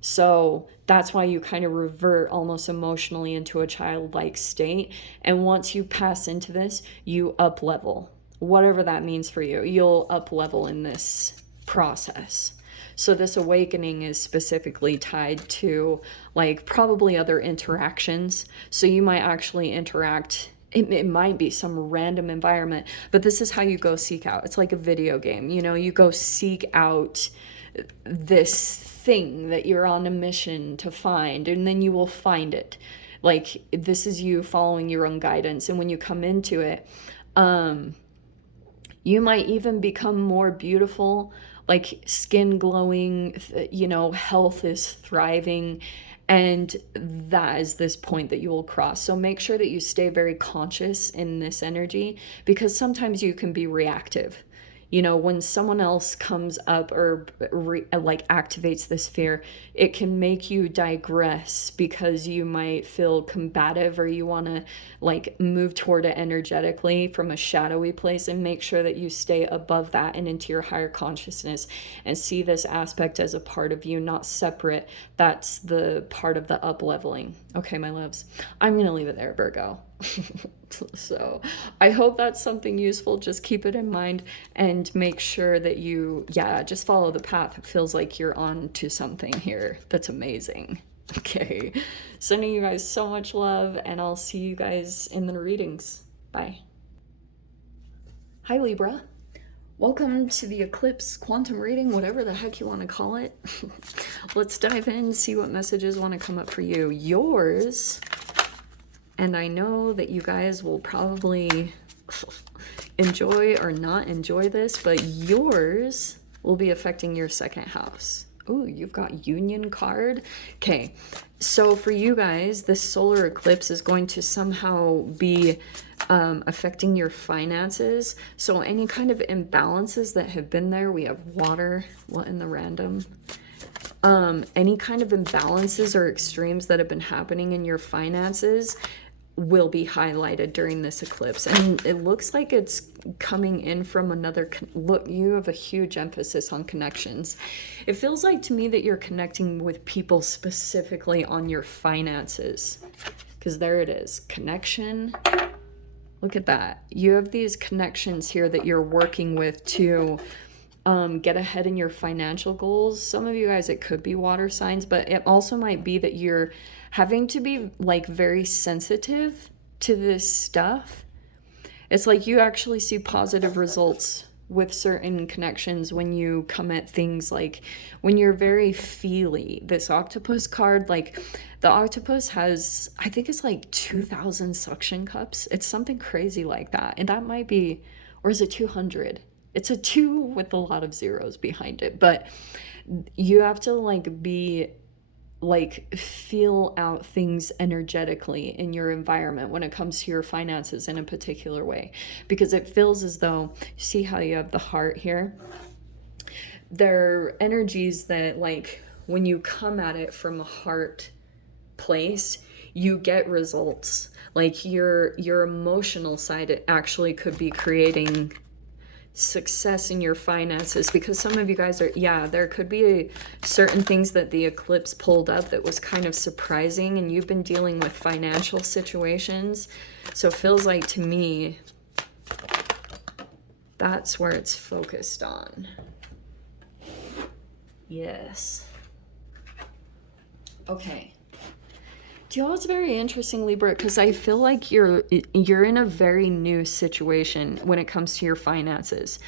So that's why you kind of revert almost emotionally into a childlike state. And once you pass into this, you up level. Whatever that means for you, you'll up level in this process. So this awakening is specifically tied to like probably other interactions. So you might actually interact. It might be some random environment, but this is how you go seek out. It's like a video game, you know, you go seek out this thing that you're on a mission to find, and then you will find it. Like, this is you following your own guidance. And when you come into it, you might even become more beautiful, like skin glowing, you know, health is thriving. And that is this point that you will cross. So make sure that you stay very conscious in this energy, because sometimes you can be reactive. You know, when someone else comes up or like activates this fear, it can make you digress because you might feel combative, or you want to like move toward it energetically from a shadowy place. And make sure that you stay above that and into your higher consciousness and see this aspect as a part of you, not separate. That's the part of the up leveling. Okay, my loves, I'm going to leave it there, Virgo. So I hope that's something useful. Just keep it in mind and make sure that you, just follow the path. It feels like you're on to something here. That's amazing. Okay. Sending you guys so much love, and I'll see you guys in the readings. Bye. Hi, Libra. Welcome to the eclipse quantum reading, whatever the heck you want to call it. Let's dive in, see what messages want to come up for you. Yours, and I know that you guys will probably enjoy or not enjoy this, but yours will be affecting your second house. Ooh, you've got Union card. Okay, so for you guys, this solar eclipse is going to somehow be affecting your finances. So any kind of imbalances that have been there, we have water, what in the random? Any kind of imbalances or extremes that have been happening in your finances will be highlighted during this eclipse. And it looks like it's coming in from another look. You have a huge emphasis on connections. It feels like to me that you're connecting with people specifically on your finances, because there it is, connection. Look at that. You have these connections here that you're working with to get ahead in your financial goals. Some of you guys, it could be water signs, but it also might be that you're having to be like very sensitive to this stuff. It's like you actually see positive results with certain connections when you come at things, like when you're very feely. This octopus card, like the octopus has, I think it's like 2,000 suction cups. It's something crazy like that. And that might be, or is it 200? It's a 2 with a lot of zeros behind it. But you have to like be like feel out things energetically in your environment when it comes to your finances in a particular way, because it feels as though, see how you have the heart here, there are energies that, like, when you come at it from a heart place, you get results. Like your emotional side actually could be creating success in your finances, because some of you guys are, yeah, there could be certain things that the eclipse pulled up that was kind of surprising, and you've been dealing with financial situations. So it feels like to me that's where it's focused on. Yes. Okay. Do you know what's very interesting, Libra? Because I feel like you're in a very new situation when it comes to your finances.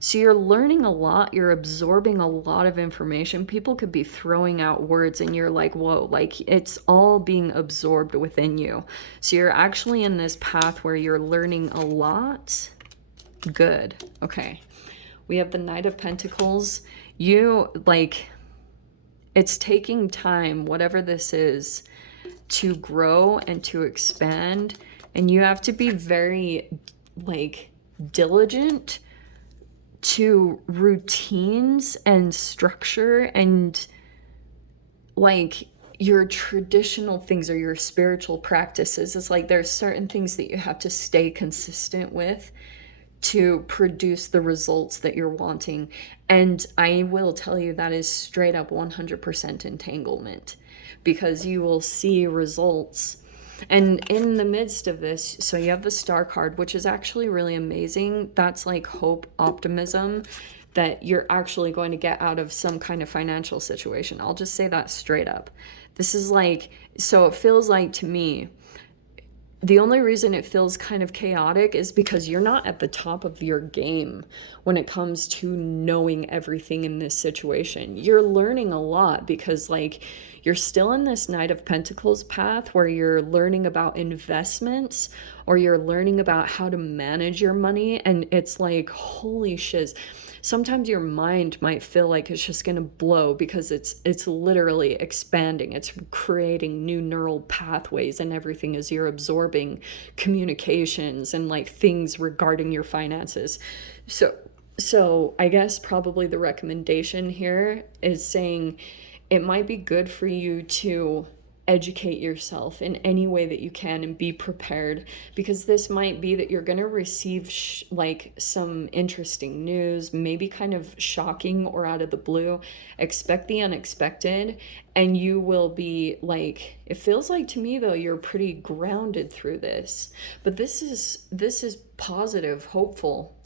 So you're learning a lot, you're absorbing a lot of information. People could be throwing out words and you're like, whoa, like it's all being absorbed within you. So you're actually in this path where you're learning a lot. Good. Okay. We have the Knight of Pentacles. You, like, it's taking time, whatever this is, to grow and to expand, and you have to be very, like, diligent to routines and structure and, like, your traditional things or your spiritual practices. It's like there's certain things that you have to stay consistent with to produce the results that you're wanting. And I will tell you that is straight up 100% entanglement, because you will see results. And in the midst of this, so you have the Star card, which is actually really amazing. That's like hope, optimism, that you're actually going to get out of some kind of financial situation. I'll just say that straight up. This is like, so it feels like to me, the only reason it feels kind of chaotic is because you're not at the top of your game when it comes to knowing everything in this situation. You're learning a lot because, like, you're still in this Knight of Pentacles path where you're learning about investments, or you're learning about how to manage your money. And it's like, holy shiz. Sometimes your mind might feel like it's just going to blow, because it's literally expanding. It's creating new neural pathways and everything as you're absorbing communications and, like, things regarding your finances. So I guess probably the recommendation here is saying it might be good for you to educate yourself in any way that you can and be prepared, because this might be that you're going to receive like some interesting news, maybe kind of shocking or out of the blue. Expect the unexpected, and you will be, like, it feels like to me though you're pretty grounded through this. But this is positive, hopeful.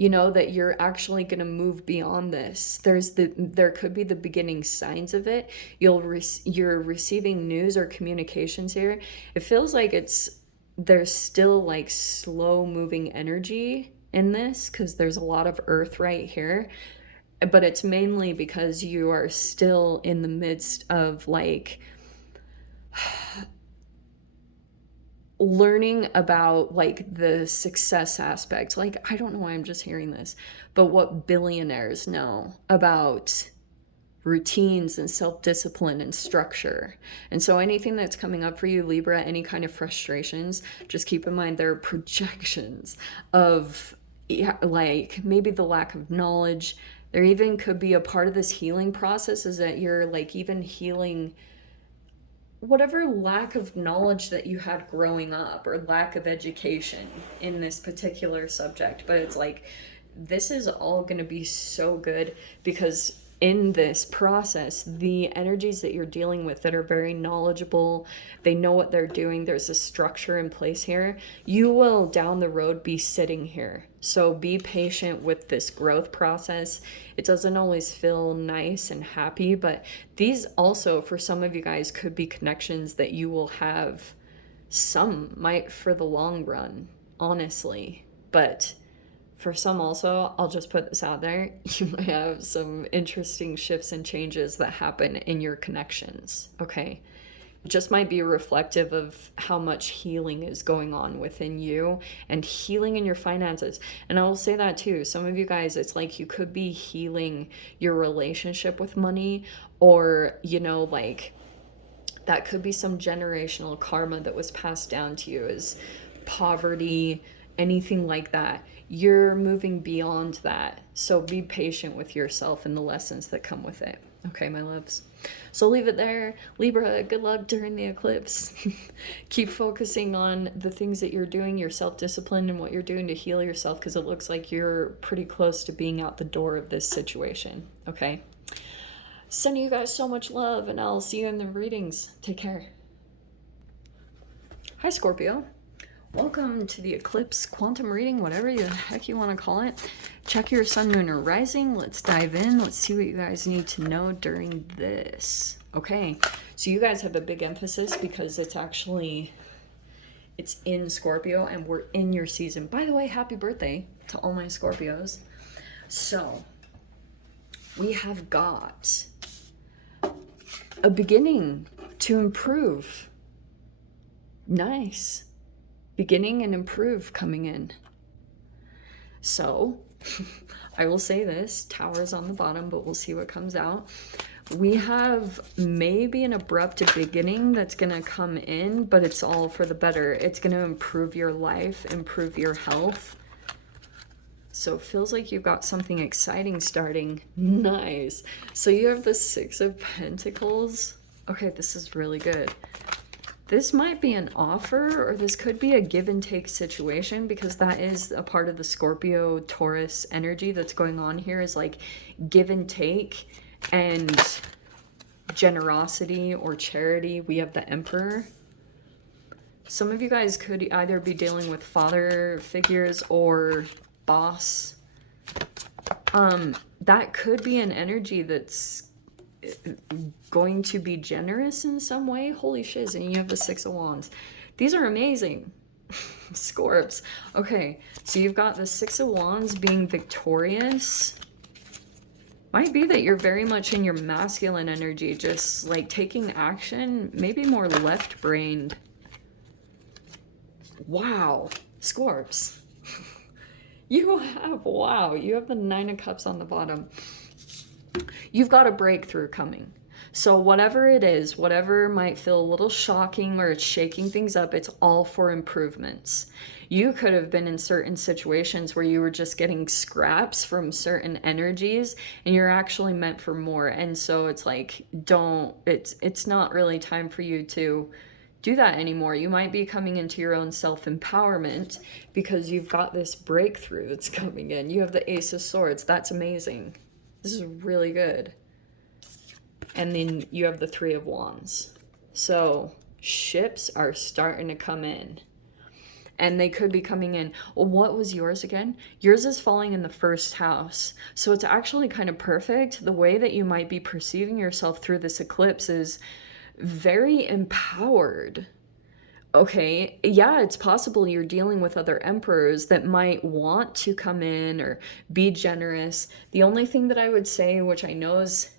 You know that you're actually going to move beyond this. There could be the beginning signs of it. You're receiving news or communications here. It feels like there's still, like, slow moving energy in this, because there's a lot of earth right here. But it's mainly because you are still in the midst of, like, learning about, like, the success aspect. Like, I don't know why I'm just hearing this, but what billionaires know about routines and self-discipline and structure. And so anything that's coming up for you, Libra, any kind of frustrations, just keep in mind there are projections of, like, maybe the lack of knowledge. There even could be a part of this healing process is that you're, like, even healing whatever lack of knowledge that you had growing up or lack of education in this particular subject. But it's like, this is all going to be so good, because in this process, the energies that you're dealing with that are very knowledgeable, they know what they're doing, there's a structure in place here. You will down the road be sitting here. So be patient with this growth process. It doesn't always feel nice and happy, but these also, for some of you guys, could be connections that you will have. Some might for the long run, honestly. But for some also, I'll just put this out there, you might have some interesting shifts and changes that happen in your connections, okay? It just might be reflective of how much healing is going on within you and healing in your finances. And I will say that too. Some of you guys, it's like you could be healing your relationship with money, or, you know, like that could be some generational karma that was passed down to you as poverty, anything like that. You're moving beyond that. So be patient with yourself and the lessons that come with it. Okay, my loves. So leave it there. Libra, good luck during the eclipse. Keep focusing on the things that you're doing, your self-discipline, and what you're doing to heal yourself, because it looks like you're pretty close to being out the door of this situation. Okay? Sending you guys so much love, and I'll see you in the readings. Take care. Hi, Scorpio. Welcome to the eclipse quantum reading, whatever the heck you want to call it. Check your sun, moon, or rising. Let's dive in. Let's see what you guys need to know during this. Okay, so you guys have a big emphasis because it's in Scorpio and we're in your season. By the way, happy birthday to all my Scorpios. So we have got a beginning to improve. Nice. Beginning and improve coming in. So I will say this, Tower's on the bottom, but we'll see what comes out. We have maybe an abrupt beginning that's going to come in, but it's all for the better. It's going to improve your life, improve your health. So it feels like you've got something exciting starting. Nice. So you have the Six of Pentacles. Okay, this is really good. This might be an offer, or this could be a give and take situation, because that is a part of the Scorpio Taurus energy that's going on here, is like give and take and generosity or charity. We have the Emperor. Some of you guys could either be dealing with father figures or boss. That could be an energy that's going to be generous in some way. Holy shiz. And you have the Six of Wands. These are amazing. Scorps. Okay, so you've got the Six of Wands being victorious. Might be that you're very much in your masculine energy, just like taking action, maybe more left-brained. Wow, Scorps. You have the Nine of Cups on the bottom. You've got a breakthrough coming. So whatever it is, whatever might feel a little shocking or it's shaking things up, it's all for improvements. You could have been in certain situations where you were just getting scraps from certain energies and you're actually meant for more. And so it's like, it's not really time for you to do that anymore. You might be coming into your own self-empowerment because you've got this breakthrough that's coming in. You have the Ace of Swords. That's amazing. This is really good. And then you have the Three of Wands. So ships are starting to come in. And they could be coming in. Well, what was yours again? Yours is falling in the first house. So it's actually kind of perfect. The way that you might be perceiving yourself through this eclipse is very empowered. Okay, yeah, it's possible you're dealing with other emperors that might want to come in or be generous. The only thing that I would say, which I know is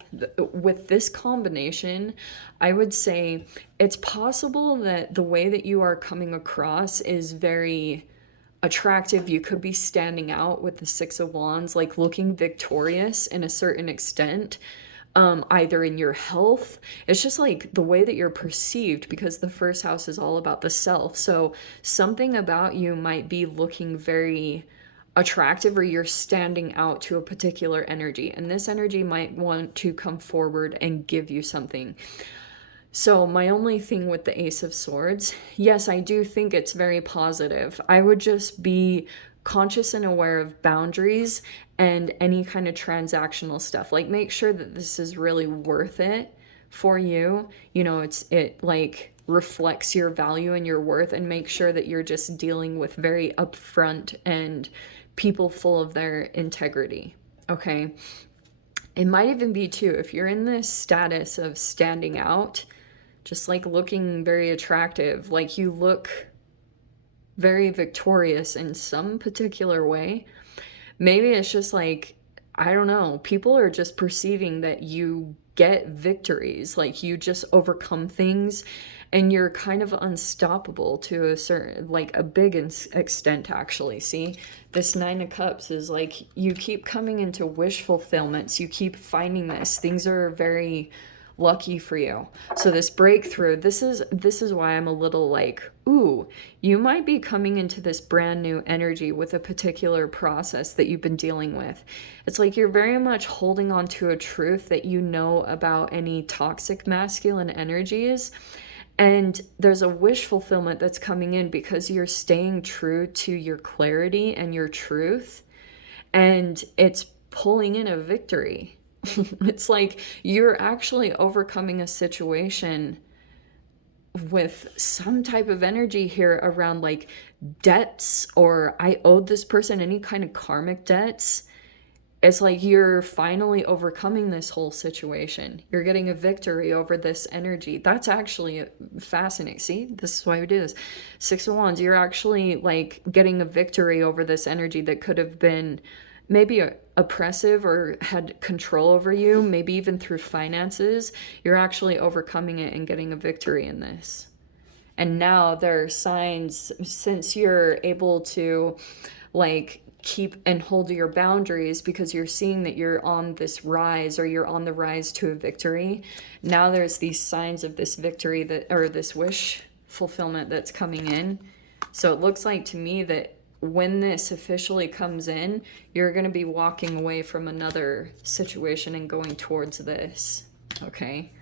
with this combination, I would say it's possible that the way that you are coming across is very attractive. You could be standing out with the Six of Wands, like looking victorious in a certain extent. Either in your health, it's just like the way that you're perceived, because the first house is all about the self. So something about you might be looking very attractive, or you're standing out to a particular energy, and this energy might want to come forward and give you something. So my only thing with the Ace of Swords, yes, I do think it's very positive. I would just be conscious and aware of boundaries and any kind of transactional stuff. Like, make sure that this is really worth it for you. You know, it like reflects your value and your worth, and make sure that you're just dealing with very upfront and people full of their integrity. Okay. It might even be too, if you're in this status of standing out, just like looking very attractive, like you look very victorious in some particular way. Maybe it's just like, I don't know, people are just perceiving that you get victories. Like you just overcome things and you're kind of unstoppable to a certain, like a big extent actually. See, this Nine of Cups is like you keep coming into wish fulfillments. You keep finding this. Things are very lucky for you. So this breakthrough, this is why I'm a little like, ooh, you might be coming into this brand new energy with a particular process that you've been dealing with. It's like you're very much holding on to a truth that you know about any toxic masculine energies. And there's a wish fulfillment that's coming in because you're staying true to your clarity and your truth. And it's pulling in a victory. It's like you're actually overcoming a situation with some type of energy here around like debts, or I owed this person any kind of karmic debts. It's like you're finally overcoming this whole situation. You're getting a victory over this energy. That's actually fascinating. See, this is why we do this. Six of Wands, you're actually like getting a victory over this energy that could have been maybe oppressive or had control over you, maybe even through finances. You're actually overcoming it and getting a victory in this. And now there are signs, since you're able to like keep and hold your boundaries because you're seeing that you're on this rise, or you're on the rise to a victory. Now there's these signs of this victory that, or this wish fulfillment that's coming in. So it looks like to me that when this officially comes in, you're going to be walking away from another situation and going towards this. Okay.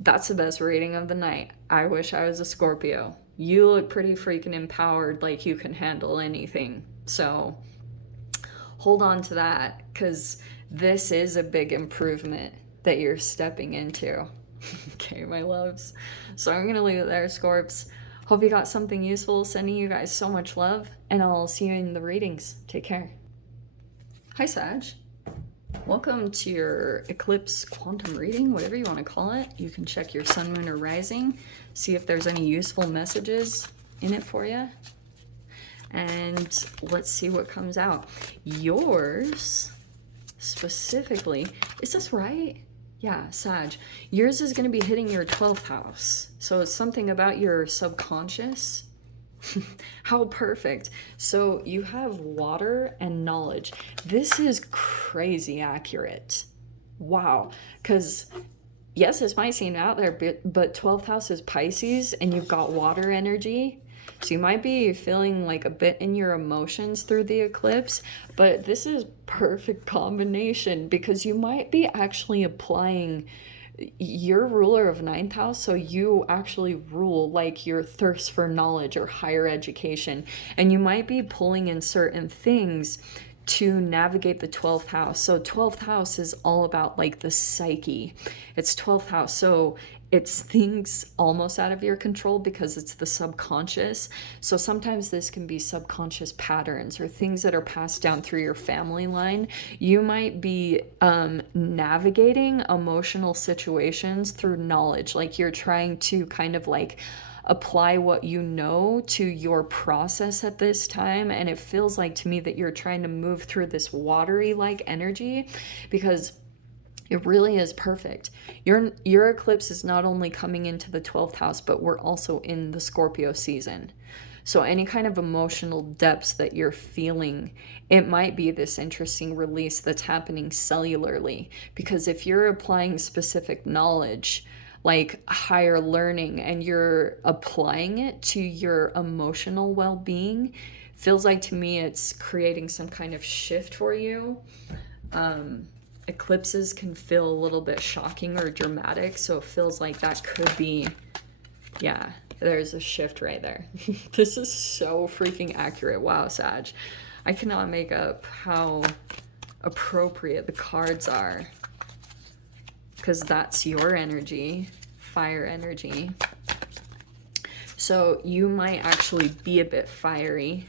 That's the best reading of the night. I wish I was a Scorpio. You look pretty freaking empowered, like you can handle anything. So hold on to that, because this is a big improvement that you're stepping into. Okay, my loves. So I'm going to leave it there, Scorps. Hope you got something useful. Sending you guys so much love, and I'll see you in the readings. Take care. Hi, Sag. Welcome to your eclipse quantum reading, whatever you want to call it. You can check your sun, moon, or rising, see if there's any useful messages in it for you. And let's see what comes out. Yours, specifically, is this right? Yeah, Sag. Yours is going to be hitting your 12th house. So it's something about your subconscious. How perfect. So you have water and knowledge. This is crazy accurate. Wow. Because yes, this might seem out there, but 12th house is Pisces and you've got water energy. So you might be feeling like a bit in your emotions through the eclipse, but this is perfect combination because you might be actually applying your ruler of 9th house, so you actually rule like your thirst for knowledge or higher education, and you might be pulling in certain things to navigate the 12th house. So 12th house is all about like the psyche. It's 12th house, so it's things almost out of your control because it's the subconscious. So sometimes this can be subconscious patterns or things that are passed down through your family line. You might be navigating emotional situations through knowledge, like you're trying to kind of like apply what you know to your process at this time. And it feels like to me that you're trying to move through this watery like energy because it really is perfect. Your eclipse is not only coming into the 12th house, but we're also in the Scorpio season. So any kind of emotional depths that you're feeling, it might be this interesting release that's happening cellularly. Because if you're applying specific knowledge, like higher learning, and you're applying it to your emotional well-being, feels like to me it's creating some kind of shift for you. Eclipses can feel a little bit shocking or dramatic, so it feels like that could be, yeah, there's a shift right there. This is so freaking accurate. Wow, Sag. I cannot make up how appropriate the cards are, because that's your energy, fire energy. So you might actually be a bit fiery.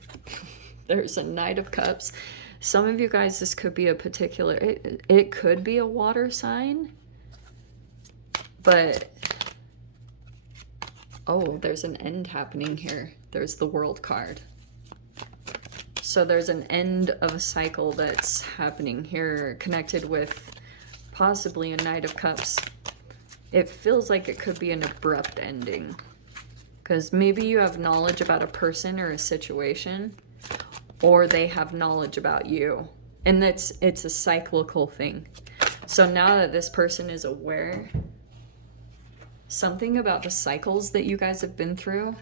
There's a Knight of Cups. Some of you guys, this could be a particular, it could be a water sign, but, oh, there's an end happening here. There's the World card. So there's an end of a cycle that's happening here connected with possibly a Knight of Cups. It feels like it could be an abrupt ending. Because maybe you have knowledge about a person or a situation, or they have knowledge about you. And it's a cyclical thing. So now that this person is aware, something about the cycles that you guys have been through.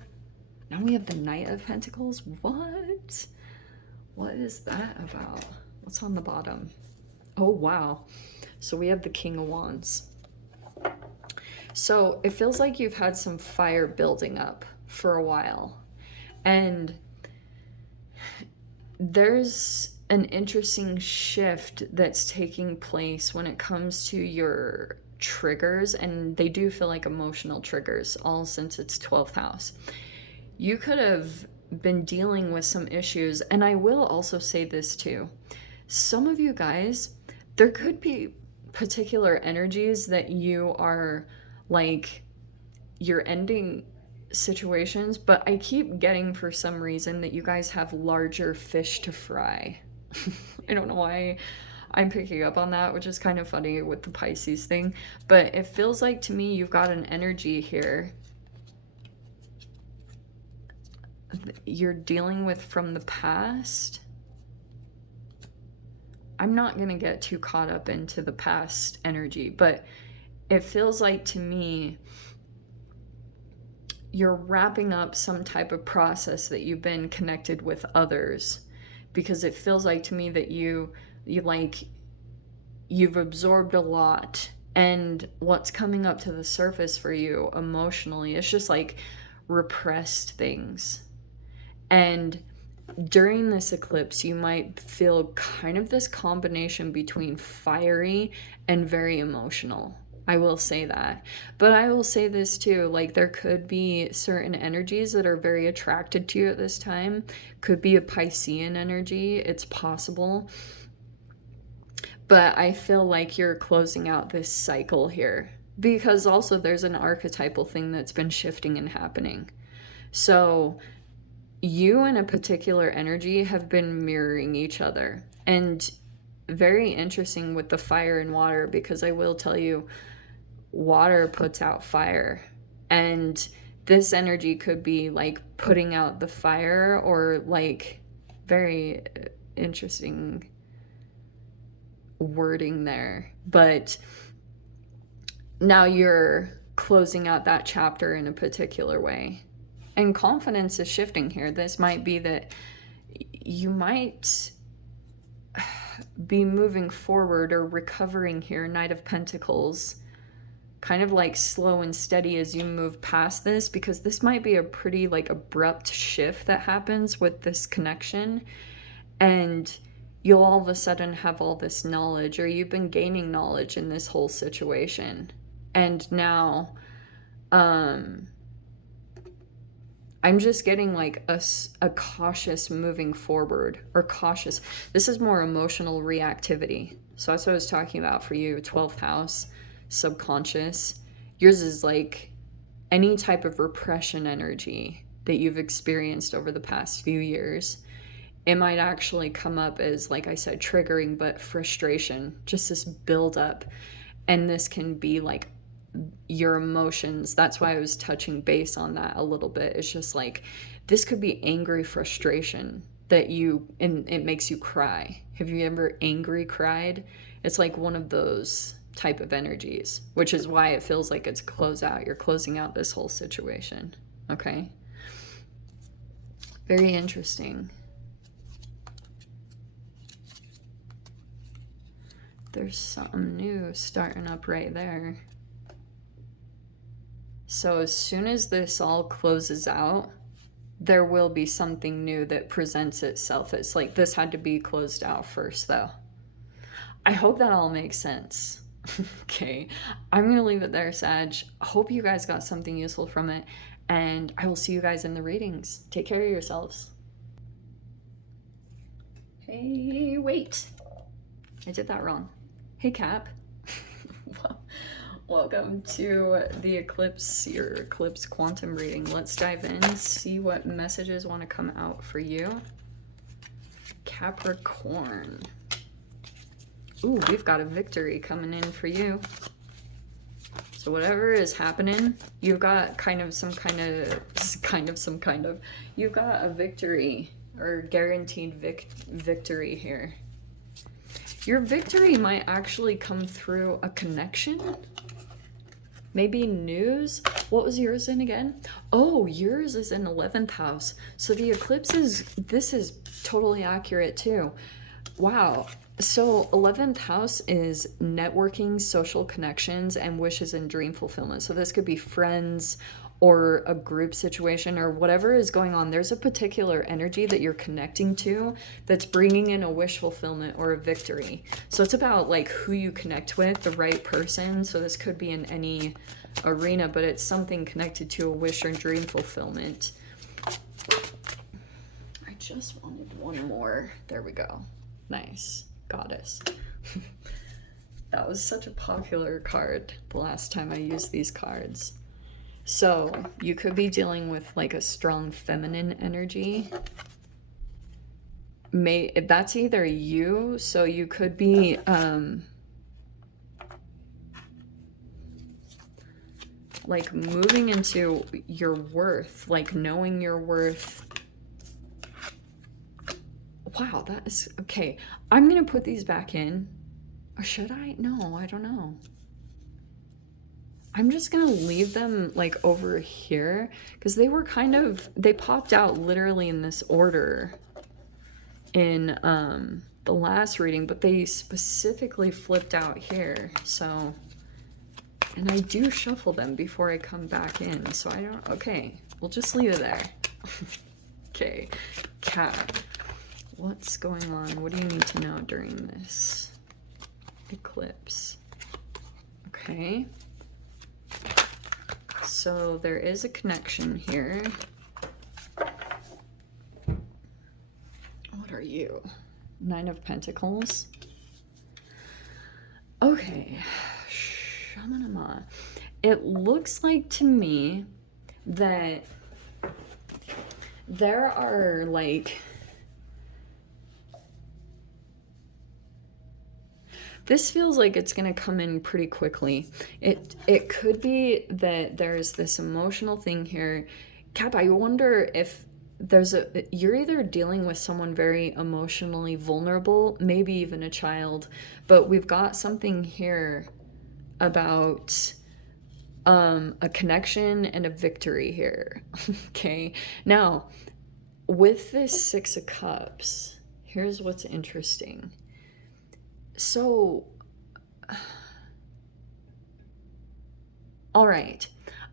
Now we have the Knight of Pentacles. What? What is that about? What's on the bottom? Oh, wow. So we have the King of Wands. So it feels like you've had some fire building up for a while. And there's an interesting shift that's taking place when it comes to your triggers. And they do feel like emotional triggers, all since it's 12th house. You could have been dealing with some issues. And I will also say this too. Some of you guys, there could be particular energies that you are like, you're ending situations, but I keep getting for some reason that you guys have larger fish to fry. I don't know why I'm picking up on that, which is kind of funny with the Pisces thing, but it feels like to me you've got an energy here you're dealing with from the past. I'm not going to get too caught up into the past energy, but it feels like to me you're wrapping up some type of process that you've been connected with others, because it feels like to me that you've absorbed a lot, and what's coming up to the surface for you emotionally, it's just like repressed things. And during this eclipse, you might feel kind of this combination between fiery and very emotional. I will say that. But I will say this too, like there could be certain energies that are very attracted to you at this time. Could be a Piscean energy. It's possible. But I feel like you're closing out this cycle here. Because also there's an archetypal thing that's been shifting and happening. So you and a particular energy have been mirroring each other. And very interesting with the fire and water, because I will tell you, water puts out fire. And this energy could be like putting out the fire, or like very interesting wording there. But now you're closing out that chapter in a particular way. And confidence is shifting here. This might be that you might be moving forward or recovering here, Knight of Pentacles, kind of like slow and steady as you move past this, because this might be a pretty like abrupt shift that happens with this connection, and you'll all of a sudden have all this knowledge, or you've been gaining knowledge in this whole situation, and now I'm just getting like a cautious moving forward, or cautious. This is more emotional reactivity. So that's what I was talking about for you, 12th house, subconscious. Yours is like any type of repression energy that you've experienced over the past few years. It might actually come up as, like I said, triggering, but frustration, just this buildup. And this can be like your emotions. That's why I was touching base on that a little bit. It's just like, this could be angry frustration that and it makes you cry. Have you ever angry cried? It's like one of those type of energies, which is why it feels like it's close out. You're closing out this whole situation. Okay. Very interesting. There's something new starting up right there. So as soon as this all closes out, there will be something new that presents itself. It's like this had to be closed out first, though. I hope that all makes sense. Okay, I'm going to leave it there, Sag. I hope you guys got something useful from it, and I will see you guys in the readings. Take care of yourselves. Hey, wait. I did that wrong. Hey, Cap. Welcome to the eclipse, your eclipse quantum reading. Let's dive in, see what messages want to come out for you. Capricorn. Ooh, we've got a victory coming in for you. So whatever is happening, you've got you've got a victory or guaranteed victory here. Your victory might actually come through a connection. Maybe news. What was yours in again? Oh, yours is in 11th house. So the eclipse this is totally accurate too. Wow. So 11th house is networking, social connections, and wishes and dream fulfillment. So this could be friends or a group situation or whatever is going on. There's a particular energy that you're connecting to that's bringing in a wish fulfillment or a victory. So it's about like who you connect with, the right person. So this could be in any arena, but it's something connected to a wish or dream fulfillment. I just wanted one more. There we go. Nice. Goddess. That was such a popular card the last time I used these cards. So you could be dealing with like a strong feminine energy. That's either you, so you could be like moving into your worth, like knowing your worth. Wow, that is okay. I'm gonna put these back in, or should I? No, I don't know. I'm just gonna leave them like over here because they popped out literally in this order in the last reading, but they specifically flipped out here. So, and I do shuffle them before I come back in. So I don't, okay, we'll just leave it there. Okay, cat. What's going on? What do you need to know during this eclipse? Okay. So there is a connection here. What are you? 9 of Pentacles. Okay. Shamanama. It looks like to me that there are like... This feels like it's going to come in pretty quickly. It could be that there's this emotional thing here. Cap, I wonder if you're either dealing with someone very emotionally vulnerable, maybe even a child, but we've got something here about a connection and a victory here. Okay. Now, with this 6 of Cups, here's what's interesting. So, all right,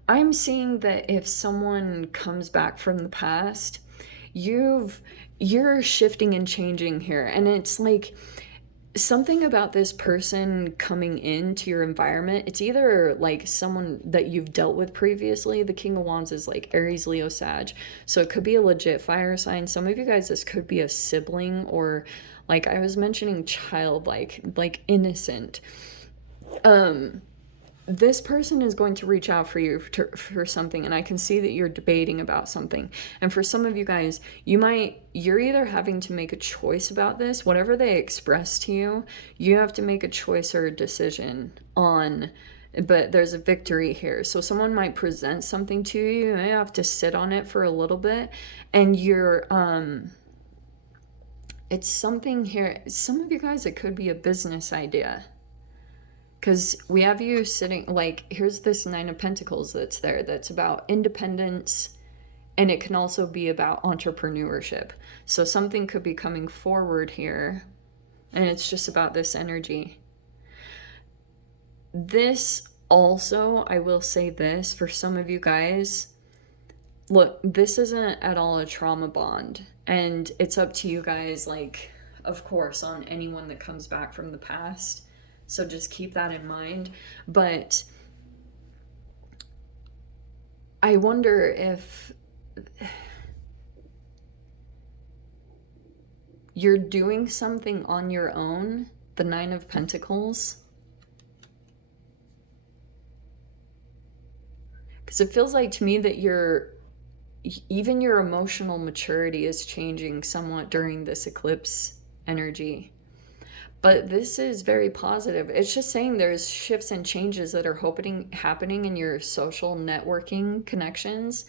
I'm seeing that if someone comes back from the past, you're shifting and changing here. And it's like something about this person coming into your environment. It's either like someone that you've dealt with previously. The King of Wands is like Aries, Leo, Sag. So it could be a legit fire sign. Some of you guys, this could be a sibling or like I was mentioning childlike, like innocent. This person is going to reach out for you for something, and I can see that you're debating about something. And for some of you guys, you're either having to make a choice about this, whatever they express to you, you have to make a choice or a decision on, but there's a victory here. So someone might present something to you, you may have to sit on it for a little bit, and it's something here. Some of you guys, it could be a business idea. Because we have you sitting, like, here's this 9 of Pentacles that's there. That's about independence. And it can also be about entrepreneurship. So something could be coming forward here. And it's just about this energy. This also, I will say this, for some of you guys, look, this isn't at all a trauma bond. And it's up to you guys, like, of course, on anyone that comes back from the past. So just keep that in mind. But I wonder if you're doing something on your own, the 9 of Pentacles. Because it feels like to me that even your emotional maturity is changing somewhat during this eclipse energy. But this is very positive. It's just saying there's shifts and changes that are happening in your social networking connections,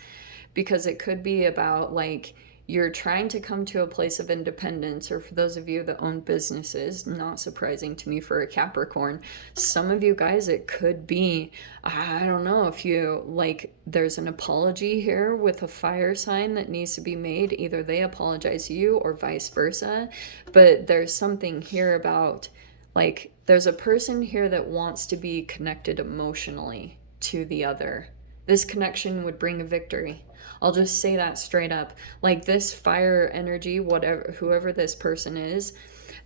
because it could be about like you're trying to come to a place of independence, or for those of you that own businesses, not surprising to me for a Capricorn, some of you guys, it could be, I don't know if you like, there's an apology here with a fire sign that needs to be made. Either they apologize to you or vice versa. But there's something here about like, there's a person here that wants to be connected emotionally to the other. This connection would bring a victory. I'll just say that straight up. Like this fire energy, whatever, whoever this person is,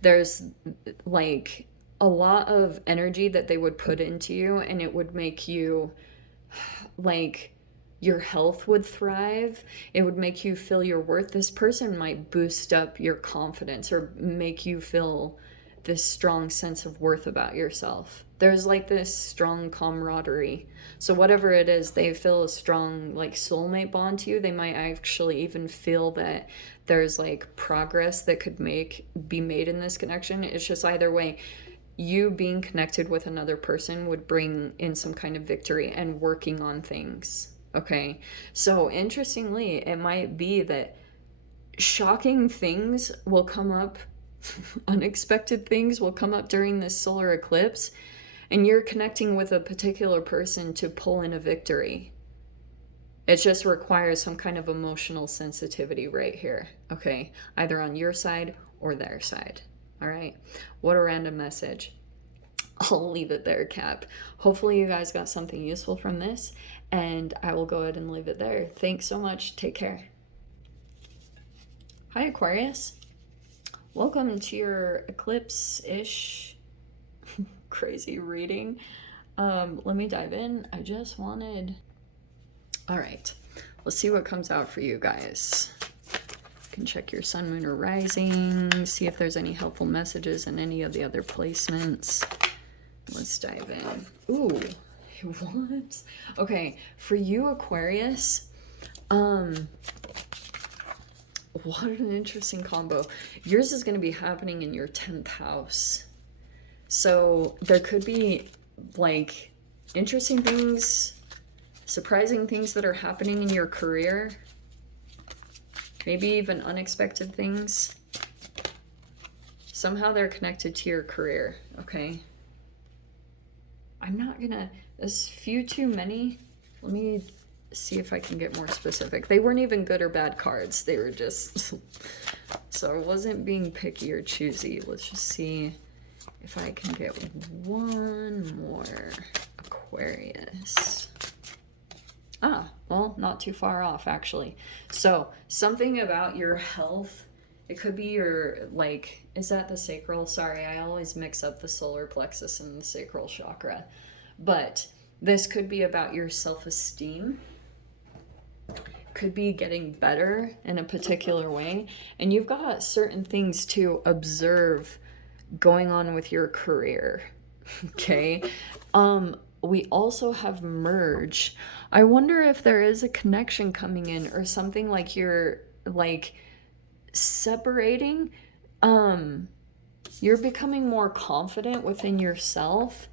there's like a lot of energy that they would put into you, and it would make you like, your health would thrive. It would make you feel your worth. This person might boost up your confidence or make you feel this strong sense of worth about yourself. There's like this strong camaraderie. So whatever it is, they feel a strong like soulmate bond to you. They might actually even feel that there's like progress that could be made in this connection. It's just either way, you being connected with another person would bring in some kind of victory and working on things. Okay. So interestingly, it might be that shocking things will come up. Unexpected things will come up during this solar eclipse, and you're connecting with a particular person to pull in a victory. It just requires some kind of emotional sensitivity right here, okay? Either on your side or their side, all right? What a random message. I'll leave it there, Cap. Hopefully you guys got something useful from this, and I will go ahead and leave it there. Thanks so much. Take care. Hi, Aquarius. Welcome to your eclipse-ish crazy reading. Let me dive in. All right, let's see what comes out for you guys. You can check your sun, moon, or rising, see if there's any helpful messages in any of the other placements. Let's dive in. Ooh, what? Okay, for you, Aquarius, what an interesting combo. Yours is going to be happening in your 10th house. So there could be like interesting things, surprising things that are happening in your career. Maybe even unexpected things. Somehow they're connected to your career, okay? I'm not gonna, there's few too many. Let me see if I can get more specific. They weren't even good or bad cards. They were just, so I wasn't being picky or choosy. Let's just see if I can get one more Aquarius. Ah, well, not too far off, actually. So, something about your health. It could be your, like, is that the sacral? Sorry, I always mix up the solar plexus and the sacral chakra. But this could be about your self-esteem. Could be getting better in a particular way. And you've got certain things to observe going on with your career. Okay? We also have merge. I wonder if there is a connection coming in or something, like you're like separating. You're becoming more confident within yourself,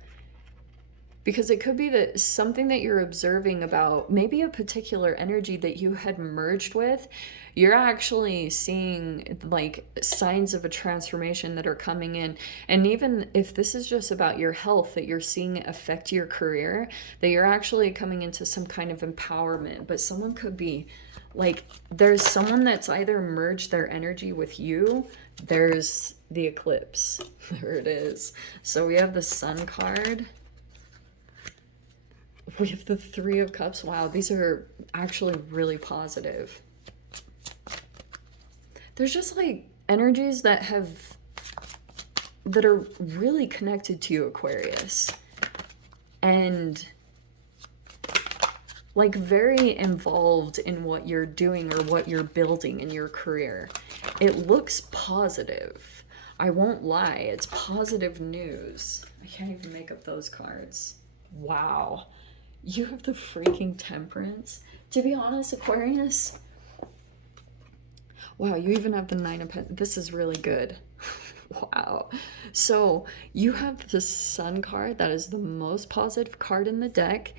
because it could be that something that you're observing about maybe a particular energy that you had merged with, you're actually seeing like signs of a transformation that are coming in. And even if this is just about your health that you're seeing affect your career, that you're actually coming into some kind of empowerment. But someone could be like, there's someone that's either merged their energy with you. There's the eclipse. There it is. So we have the Sun card. We have the Three of Cups. Wow, these are actually really positive. There's just like energies that are really connected to you, Aquarius. And like very involved in what you're doing or what you're building in your career. It looks positive. I won't lie, it's positive news. I can't even make up those cards. Wow. You have the freaking Temperance. To be honest, Aquarius. Wow, you even have the Nine of Pentacles. This is really good. Wow. So you have the Sun card. That is the most positive card in the deck.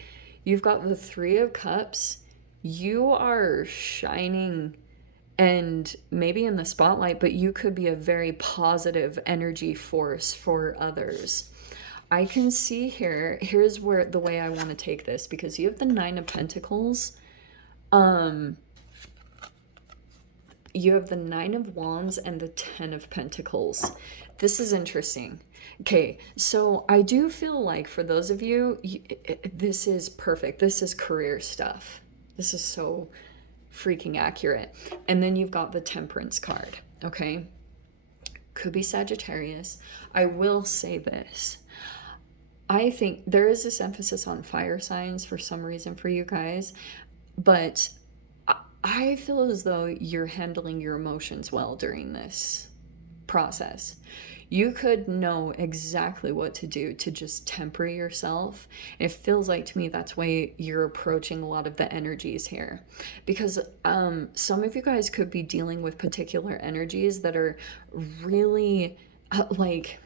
You've got the Three of Cups. You are shining and maybe in the spotlight, but you could be a very positive energy force for others. I can see here's where the way I want to take this, because you have the Nine of Pentacles. You have the Nine of Wands and the Ten of Pentacles. This is interesting. Okay, so I do feel like for those of you, this is perfect. This is career stuff. This is so freaking accurate. And then you've got the Temperance card, okay? Could be Sagittarius. I will say this. I think there is this emphasis on fire signs for some reason for you guys, but I feel as though you're handling your emotions well during this process. You could know exactly what to do to just temper yourself. It feels like to me that's why you're approaching a lot of the energies here, because some of you guys could be dealing with particular energies that are really like,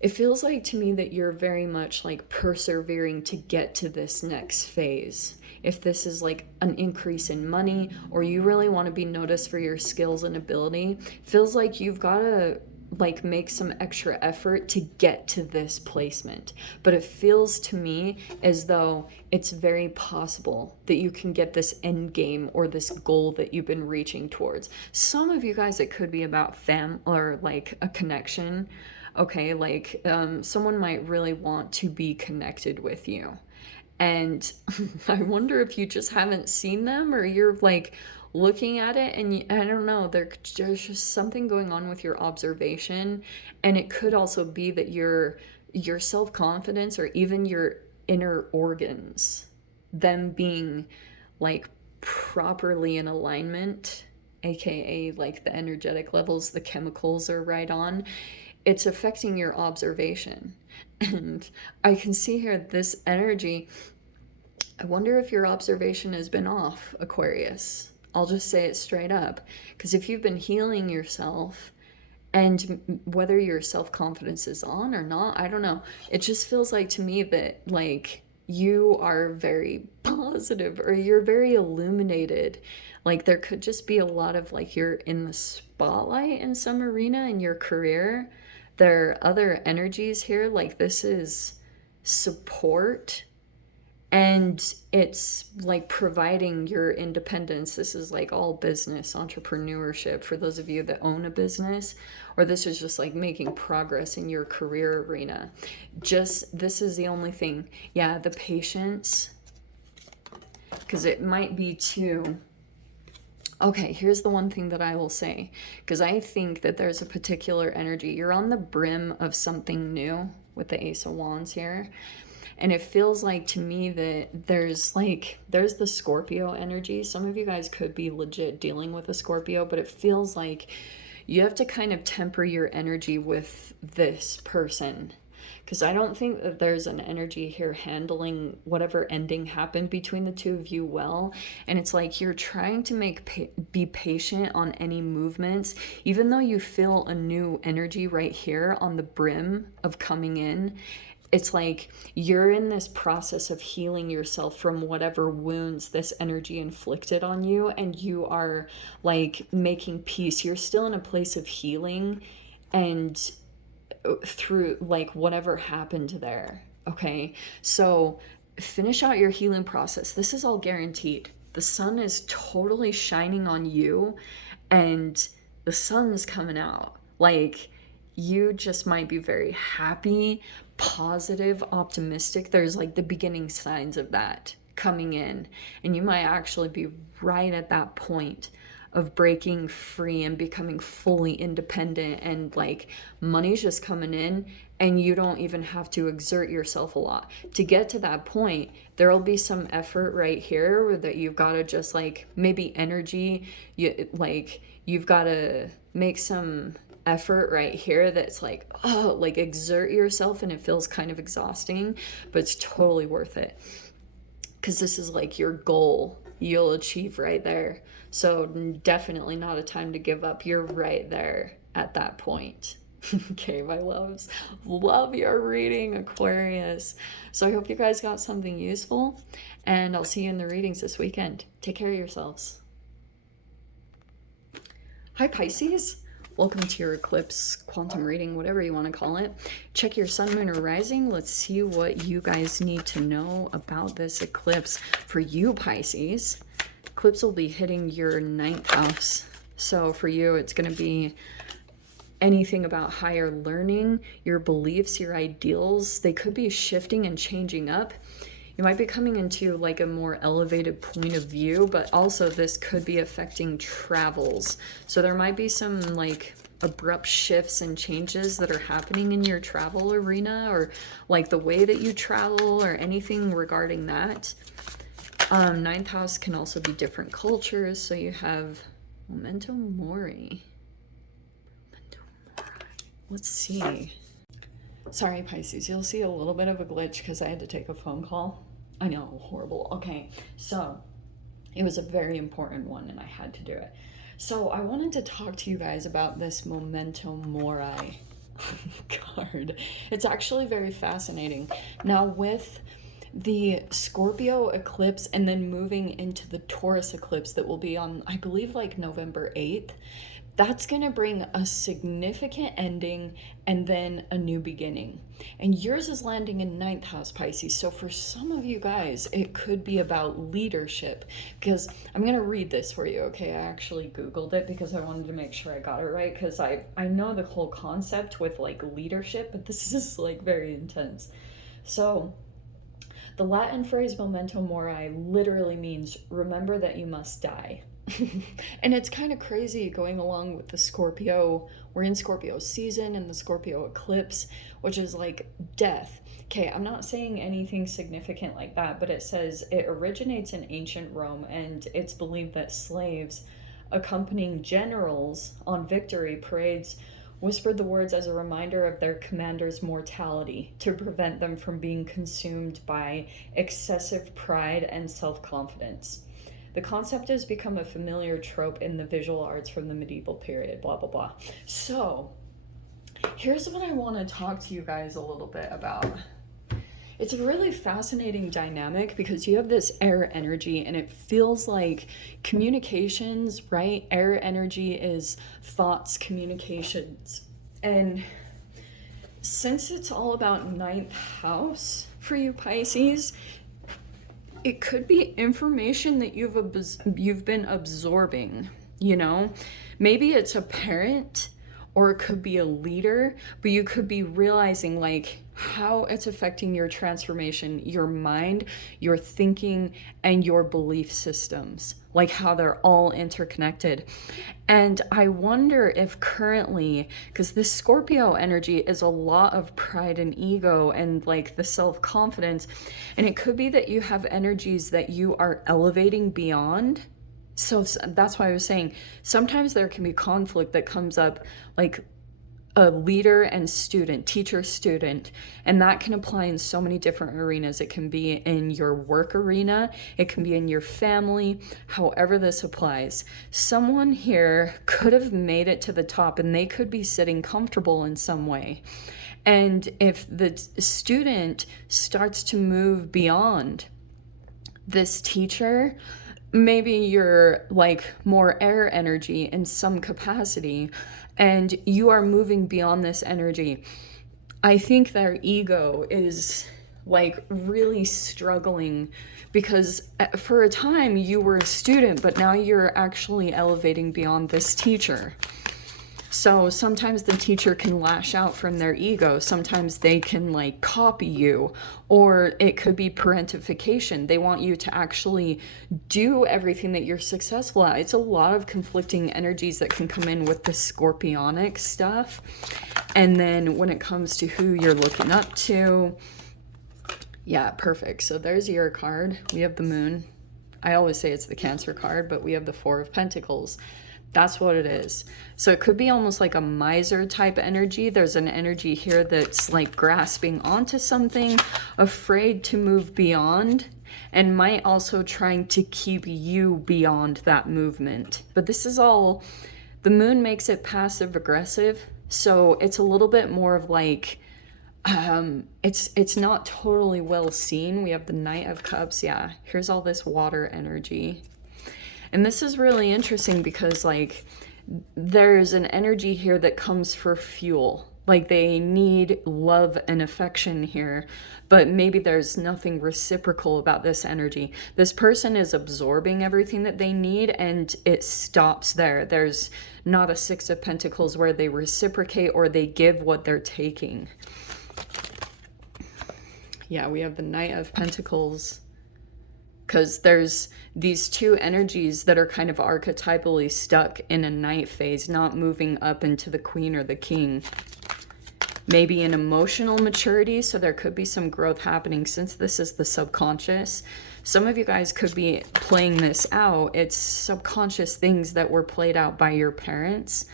it feels like to me that you're very much like persevering to get to this next phase. If this is like an increase in money, or you really want to be noticed for your skills and ability, feels like you've got to like make some extra effort to get to this placement. But it feels to me as though it's very possible that you can get this end game or this goal that you've been reaching towards. Some of you guys, it could be about or like a connection. Okay, like someone might really want to be connected with you. And I wonder if you just haven't seen them, or you're like looking at it and I don't know, there's just something going on with your observation. And it could also be that your self-confidence, or even your inner organs, them being like properly in alignment, aka like the energetic levels, the chemicals are right on. It's affecting your observation. And I can see here this energy. I wonder if your observation has been off, Aquarius. I'll just say it straight up. Because if you've been healing yourself, and whether your self-confidence is on or not, I don't know. It just feels like to me that like you are very positive, or you're very illuminated. Like there could just be a lot of like you're in the spotlight in some arena in your career. There are other energies here, like this is support, and it's like providing your independence. This is like all business, entrepreneurship for those of you that own a business, or this is just like making progress in your career arena. Just, this is the only thing. Yeah, the patience, because it might be too. Okay, here's the one thing that I will say, because I think that there's a particular energy. You're on the brim of something new with the Ace of Wands here. And it feels like to me that there's the Scorpio energy. Some of you guys could be legit dealing with a Scorpio, but it feels like you have to kind of temper your energy with this person. Because I don't think that there's an energy here handling whatever ending happened between the two of you well. And it's like you're trying to be patient on any movements, even though you feel a new energy right here on the brim of coming in. It's like you're in this process of healing yourself from whatever wounds this energy inflicted on you, and you are like making peace. You're still in a place of healing, and through like whatever happened there. Okay, so finish out your healing process. This is all guaranteed. The sun is totally shining on you, and the sun's coming out. Like you just might be very happy, positive, optimistic. There's like the beginning signs of that coming in, and you might actually be right at that point of breaking free and becoming fully independent, and like money's just coming in and you don't even have to exert yourself a lot to get to that point. There'll be some effort right here that you've got to just like maybe energy, you've got to make some effort right here that's like, oh, like exert yourself, and it feels kind of exhausting, but it's totally worth it, because this is like your goal you'll achieve right there. So definitely not a time to give up. You're right there. at that point. Okay, my loves, love your reading, Aquarius. So I hope you guys got something useful, and I'll see you in the readings this weekend. Take care of yourselves. Hi, Pisces. Welcome to your eclipse, quantum reading, whatever you want to call it. Check your sun, moon, or rising. Let's see what you guys need to know about this eclipse. For you, Pisces, eclipse will be hitting your 9th house. So for you, it's going to be anything about higher learning, your beliefs, your ideals. They could be shifting and changing up. You might be coming into like a more elevated point of view, but also this could be affecting travels. So there might be some like abrupt shifts and changes that are happening in your travel arena, or like the way that you travel, or anything regarding that. 9th house can also be different cultures. So you have Memento Mori. Let's see. Sorry, Pisces, you'll see a little bit of a glitch because I had to take a phone call. I know, horrible. Okay, so it was a very important one and I had to do it. So I wanted to talk to you guys about this Memento Mori card. It's actually very fascinating. Now with the Scorpio eclipse and then moving into the Taurus eclipse that will be on, I believe, like November 8th, that's going to bring a significant ending and then a new beginning. And yours is landing in 9th house, Pisces. So for some of you guys, it could be about leadership, because I'm going to read this for you. Okay, I actually Googled it because I wanted to make sure I got it right, because I know the whole concept with like leadership, but this is like very intense. So the Latin phrase Memento Mori literally means remember that you must die. And it's kind of crazy going along with the Scorpio. We're in Scorpio season and the Scorpio eclipse, which is like death. Okay, I'm not saying anything significant like that, but it says it originates in ancient Rome, and it's believed that slaves accompanying generals on victory parades whispered the words as a reminder of their commander's mortality to prevent them from being consumed by excessive pride and self-confidence. The concept has become a familiar trope in the visual arts from the medieval period, blah, blah, blah. So here's what I want to talk to you guys a little bit about. It's a really fascinating dynamic because you have this air energy and it feels like communications, right? Air energy is thoughts, communications. And since it's all about 9th house for you, Pisces, it could be information that you've been absorbing, you know? Maybe it's a parent or it could be a leader, but you could be realizing like how it's affecting your transformation, your mind, your thinking, and your belief systems, like how they're all interconnected. And I wonder if currently, because this Scorpio energy is a lot of pride and ego and like the self-confidence, and it could be that you have energies that you are elevating beyond. So that's why I was saying sometimes there can be conflict that comes up, like a leader and student, teacher student, and that can apply in so many different arenas. It can be in your work arena, it can be in your family, however this applies. Someone here could have made it to the top and they could be sitting comfortable in some way. And if the student starts to move beyond this teacher, maybe you're like more air energy in some capacity and you are moving beyond this energy. I think their ego is like really struggling because for a time you were a student, but now you're actually elevating beyond this teacher. So sometimes the teacher can lash out from their ego. Sometimes they can like copy you, or it could be parentification. They want you to actually do everything that you're successful at. It's a lot of conflicting energies that can come in with the scorpionic stuff. And then when it comes to who you're looking up to, yeah, perfect. So there's your card. We have the moon. I always say it's the Cancer card, but we have the 4 of Pentacles. That's what it is. So it could be almost like a miser type energy. There's an energy here that's like grasping onto something, afraid to move beyond, and might also trying to keep you beyond that movement. But this is all The moon makes it passive aggressive. So it's a little bit more of like, it's not totally well seen. We have the Knight of Cups. Yeah, here's all this water energy. And this is really interesting because like there's an energy here that comes for fuel. Like they need love and affection here, but maybe there's nothing reciprocal about this energy. This person is absorbing everything that they need and it stops there. There's not a Six of Pentacles where they reciprocate or they give what they're taking. Yeah, we have the Knight of Pentacles. Because there's these two energies that are kind of archetypally stuck in a Knight phase, not moving up into the Queen or the King. Maybe an emotional maturity, so there could be some growth happening since this is the subconscious. Some of you guys could be playing this out. It's subconscious things that were played out by your parents,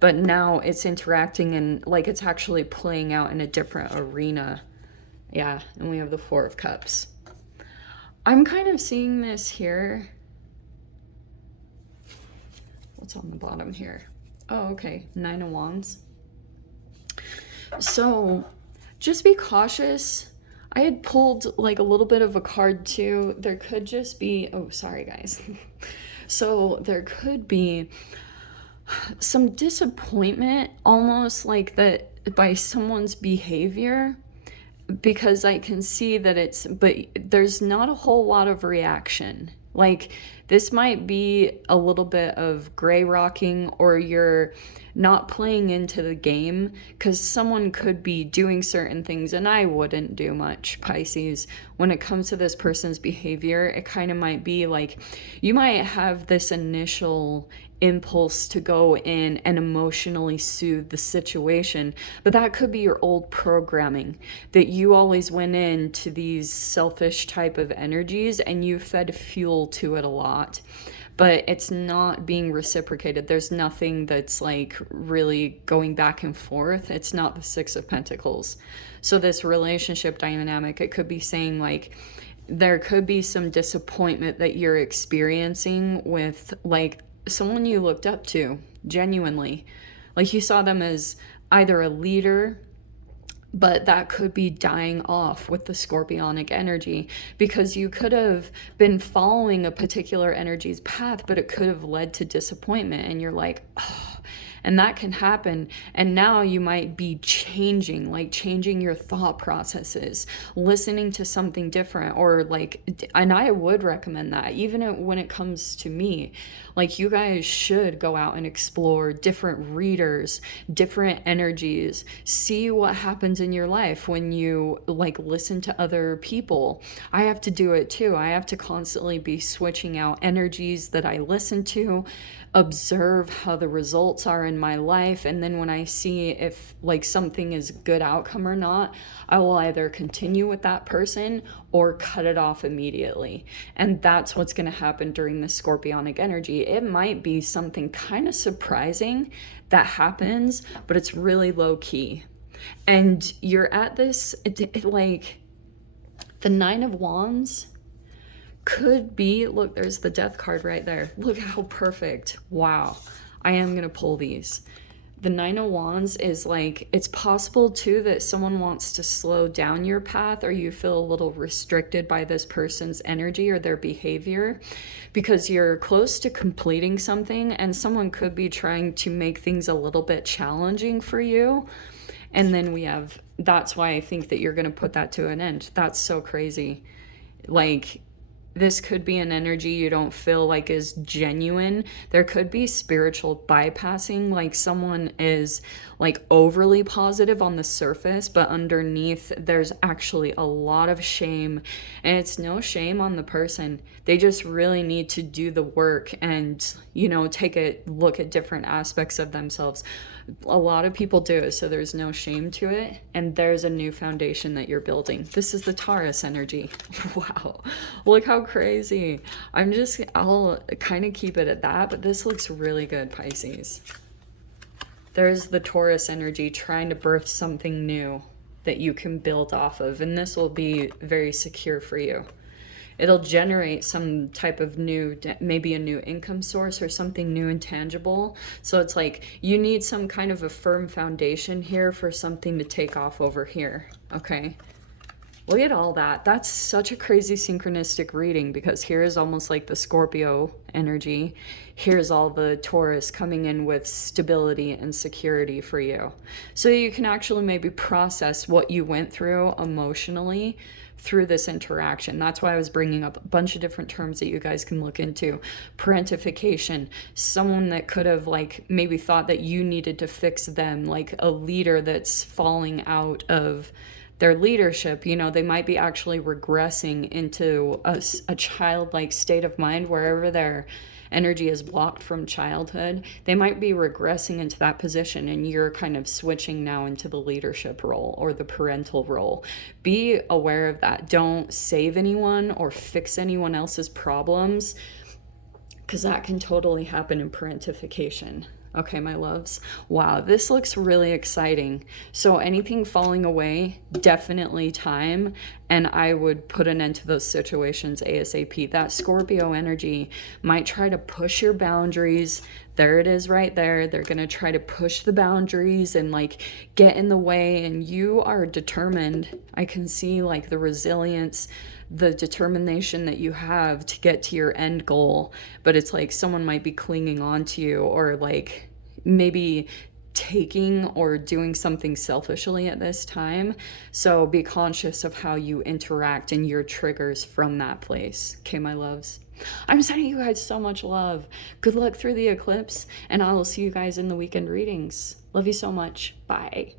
but now it's interacting and like it's actually playing out in a different arena. Yeah, and we have the Four of Cups. I'm kind of seeing this here. What's on the bottom here? Oh, okay. Nine of Wands. So just be cautious. I had pulled like a little bit of a card too. There could just be, oh, sorry guys. So there could be some disappointment almost like that by someone's behavior. Because I can see that it's, but there's not a whole lot of reaction. Like this might be a little bit of gray rocking or you're not playing into the game because someone could be doing certain things and I wouldn't do much, Pisces. When it comes to this person's behavior, it kind of might be like you might have this initial impulse to go in and emotionally soothe the situation, but that could be your old programming that you always went into these selfish type of energies and you fed fuel to it a lot, but it's not being reciprocated. There's nothing that's like really going back and forth. It's not the Six of Pentacles. So this relationship dynamic, it could be saying like there could be some disappointment that you're experiencing with like someone you looked up to genuinely, like you saw them as either a leader, but that could be dying off with the scorpionic energy because you could have been following a particular energy's path, but it could have led to disappointment and you're like, oh, and that can happen. And now you might be changing, like changing your thought processes, listening to something different, or like, and I would recommend that even when it comes to me, like you guys should go out and explore different readers, different energies, see what happens in your life when you like listen to other people. I have to do it too. I have to constantly be switching out energies that I listen to, observe how the results are in my life, and then when I see if like something is good outcome or not, I will either continue with that person or cut it off immediately. And that's what's going to happen during the scorpionic energy. It might be something kind of surprising that happens, but it's really low key. And you're at this like the Nine of Wands could be, look, there's the Death card right there. Look how perfect. Wow. I am going to pull these. The Nine of Wands is like, it's possible too that someone wants to slow down your path or you feel a little restricted by this person's energy or their behavior because you're close to completing something and someone could be trying to make things a little bit challenging for you. And then we have, that's why I think that you're going to put that to an end. That's so crazy. Like, this could be an energy you don't feel like is genuine. There could be spiritual bypassing, like someone is like overly positive on the surface, but underneath there's actually a lot of shame, and it's no shame on the person. They just really need to do the work and, you know, take a look at different aspects of themselves. A lot of people do, so there's no shame to it, and there's a new foundation that you're building. This is the Taurus energy. Wow, look how crazy. I'll kind of keep it at that, but this looks really good, Pisces. There's the Taurus energy trying to birth something new that you can build off of, and this will be very secure for you. It'll generate some type of new, maybe a new income source or something new and tangible. So it's like you need some kind of a firm foundation here for something to take off over here. Okay. Look at all that. That's such a crazy synchronistic reading, because here is almost like the Scorpio energy. Here's all the Taurus coming in with stability and security for you. So you can actually maybe process what you went through emotionally through this interaction. That's why I was bringing up a bunch of different terms that you guys can look into. Parentification, someone that could have like maybe thought that you needed to fix them, like a leader that's falling out of their leadership. You know, they might be actually regressing into a childlike state of mind wherever their energy is blocked from childhood. They might be regressing into that position, and you're kind of switching now into the leadership role or the parental role. Be aware of that. Don't save anyone or fix anyone else's problems, because that can totally happen in parentification. Okay, my loves. Wow, this looks really exciting. So anything falling away, definitely time. And I would put an end to those situations ASAP. That Scorpio energy might try to push your boundaries. There it is right there. They're going to try to push the boundaries and like get in the way. And you are determined. I can see like the resilience, the determination that you have to get to your end goal. But it's like someone might be clinging on to you, or like maybe taking or doing something selfishly at this time. So be conscious of how you interact and your triggers from that place. Okay, my loves. I'm sending you guys so much love. Good luck through the eclipse, and I will see you guys in the weekend readings. Love you so much. Bye.